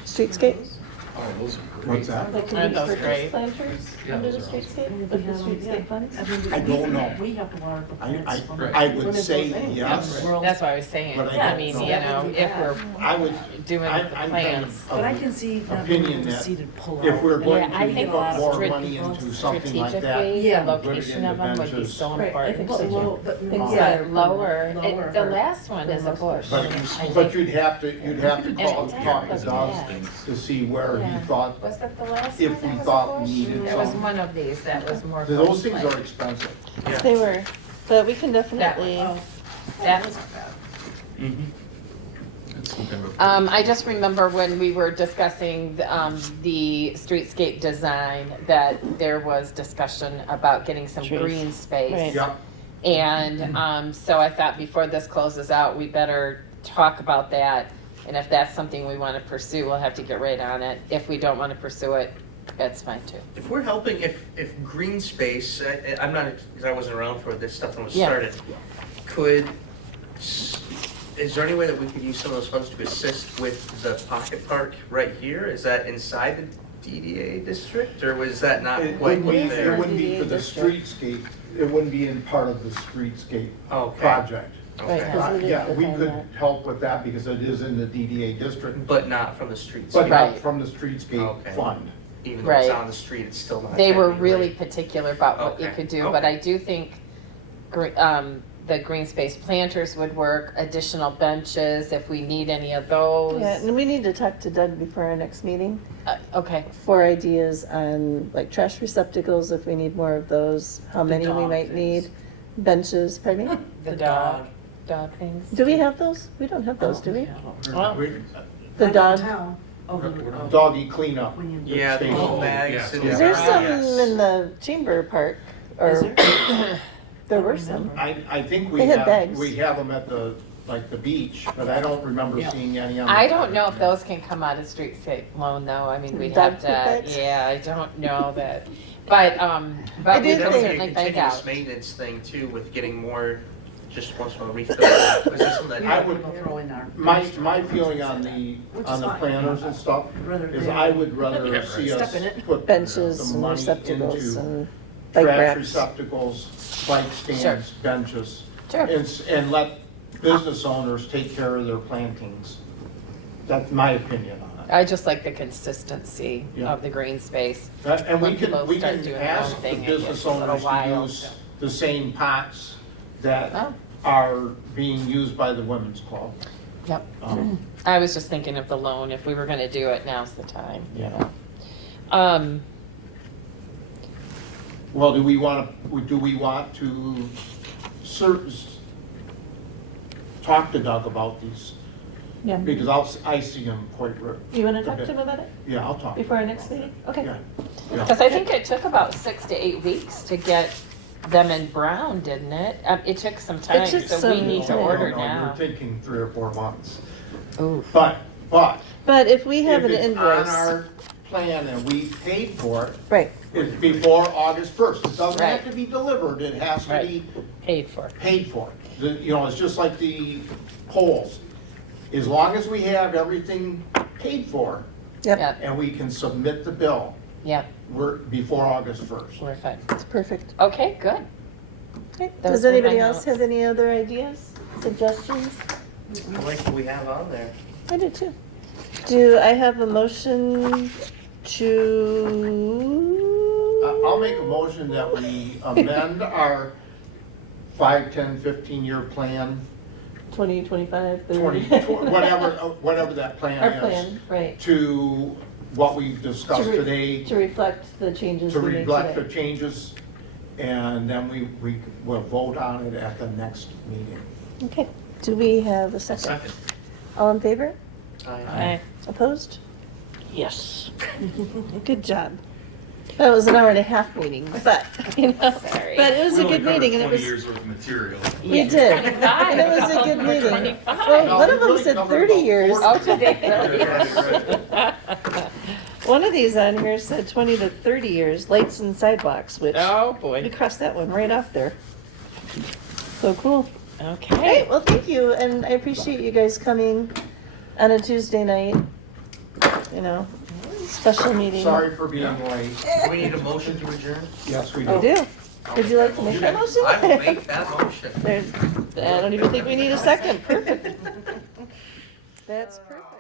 streetscape? Oh, those are What's that? Like, can Aren't we those purchase great? planters Yeah, under the those are awesome. streetscape, with the streetscape funds? I don't know. We have to water the plants. from the- I would say yes, That's what I was saying. But I I mean, don't you know. know, if we're I would, doing the I'm kind plans. But I of can see that opinion being that seated pull out. if we're going Yeah, I to think put more strat- money into something like that, Strategically, Yeah. the put it location in of the them would be benches. so Right, I important. think But so. low, but Things yeah, that are Lower, lower. the last one is a bush. but I but think. you'd have to And talk it to does, Doug to see where Yeah. thought, Was that the last If one we that was thought a push? we needed There was some. one of these that was more. those things like- are expensive. Yeah. They were, but we can definitely, Oh, that was bad. Mhm. That's some kind of- I just remember when we were discussing the streetscape design, that there was discussion about getting some Trees. green space. Right. Yeah, And so I thought before this closes out, we better talk about that. And if that's something we want to pursue, we'll have to get right on it. If we don't want to pursue it, that's fine too. If we're helping, if green space, I'm not, because I wasn't around for this stuff when it was Yeah. started, is there any way that we could use some of those funds to assist with the pocket park right here? Is that inside the DDA district, or was that not it quite wouldn't be, It is there? it wouldn't be DDA for the district. streetscape, it wouldn't be in part of the streetscape Okay. project. Right, Okay. 'cause we did Yeah, we define could that. help with that because it is in the DDA district, But not from the streets. but not Right. from the streetscape Okay. fund. Even though it's Right. on the street, it's still not. They were technically really right. particular about what you Okay. could do, but Okay. I do think the green space planters would work, additional benches if we need any of those. yeah, and we need to talk to Doug before our next meeting Okay, for ideas on like trash receptacles, if we need more of those, how many we dog might things. need, benches, pardon me? the dog things. Do we have those? We don't have those, do we? Well, We- The dog, Downtown. Oh, Doggy cleanup. when you- Yeah, the little Oh, bags. yeah. and- is there some Yes. in the chamber park? Or Is there? there I were don't some. remember. I think They had bags. we have them at the, like, the beach, but I don't remember Yeah. seeing any on the. I don't know if those can come out of streetscape loan though, I mean, we'd Dog have to, poop bags? yeah, I don't know that, but I we do can That would be a certainly find continuous out. maintenance thing too, with getting more, just once in a while refill. Was there some that? We I have would- people throw in our. My feeling on the Which is fine. planners and stuff Rather is than- I would rather Yeah, see right. us Step in it. put Benches some and money receptacles into and bike trash racks. receptacles, bike stands, benches. Sure. And let business owners take care of their plantings. That's my opinion on it. I just like the consistency Yeah. of the green space. And we When people can start doing their own ask the thing, it business gets a little owners to wild, use so. the same pots that Oh. are being used by the women's club. Yep. Um, I was just thinking of the loan, if we were gonna do it, now's the time. Yeah. Um, Well, do we want to talk to Doug about these? Yeah. Because I see him quite, You wanna talk to him about it yeah, I'll talk. before our next meeting? Okay. Yeah. Because I think it took about 6 to 8 weeks to get them in brown, didn't it? It took some time, took so we some need to time. order No, now. You're thinking 3 or 4 months. Ooh. But But if we have if an it's on invoice, our plan and we paid for it, right, it's before August 1st. It doesn't have Right. to be delivered, it has to Right. be Paid for. paid for. It's just like the polls. As long as we have everything paid for yep, Yep, and we can submit the bill, yep, we're before August 1st. we're fine. it's perfect. Okay, good. Okay. Those Does were my anybody else notes. have any other ideas, suggestions? I like what we have on there. I do too. Do I have a motion to? I'll make a motion that we amend our 5, 10, 15-year plan, 20, 25, 20, 30? whatever that plan Our is, plan, right, to what we've discussed To re- today, to reflect the changes to we made reflect the today. changes, and then we will vote on it at the next meeting. Okay, do we have a second? Second. All in favor? Aye. Opposed? Yes. Good job. That was an hour and a half meeting, but, you know, Sorry. but it was We a only good covered meeting and it 20 was, years worth of material. we Yeah, did. 25. And it was a good meeting. 25. Well, one No, of we them said covered 30 about years. 40. Oh, today. One of these on here said 20 to 30 years, lights and sidewalks, which Oh, we boy. crossed that one right off there. So cool. Hey, Okay. well, thank you, and I appreciate you guys coming on a Tuesday night, you know, special meeting. Sorry for being late. Do we need a motion to adjourn? Yes, we I do. do. Would you like to make that motion? I will make that motion. There's, I don't even think we need a second. Perfect. That's perfect.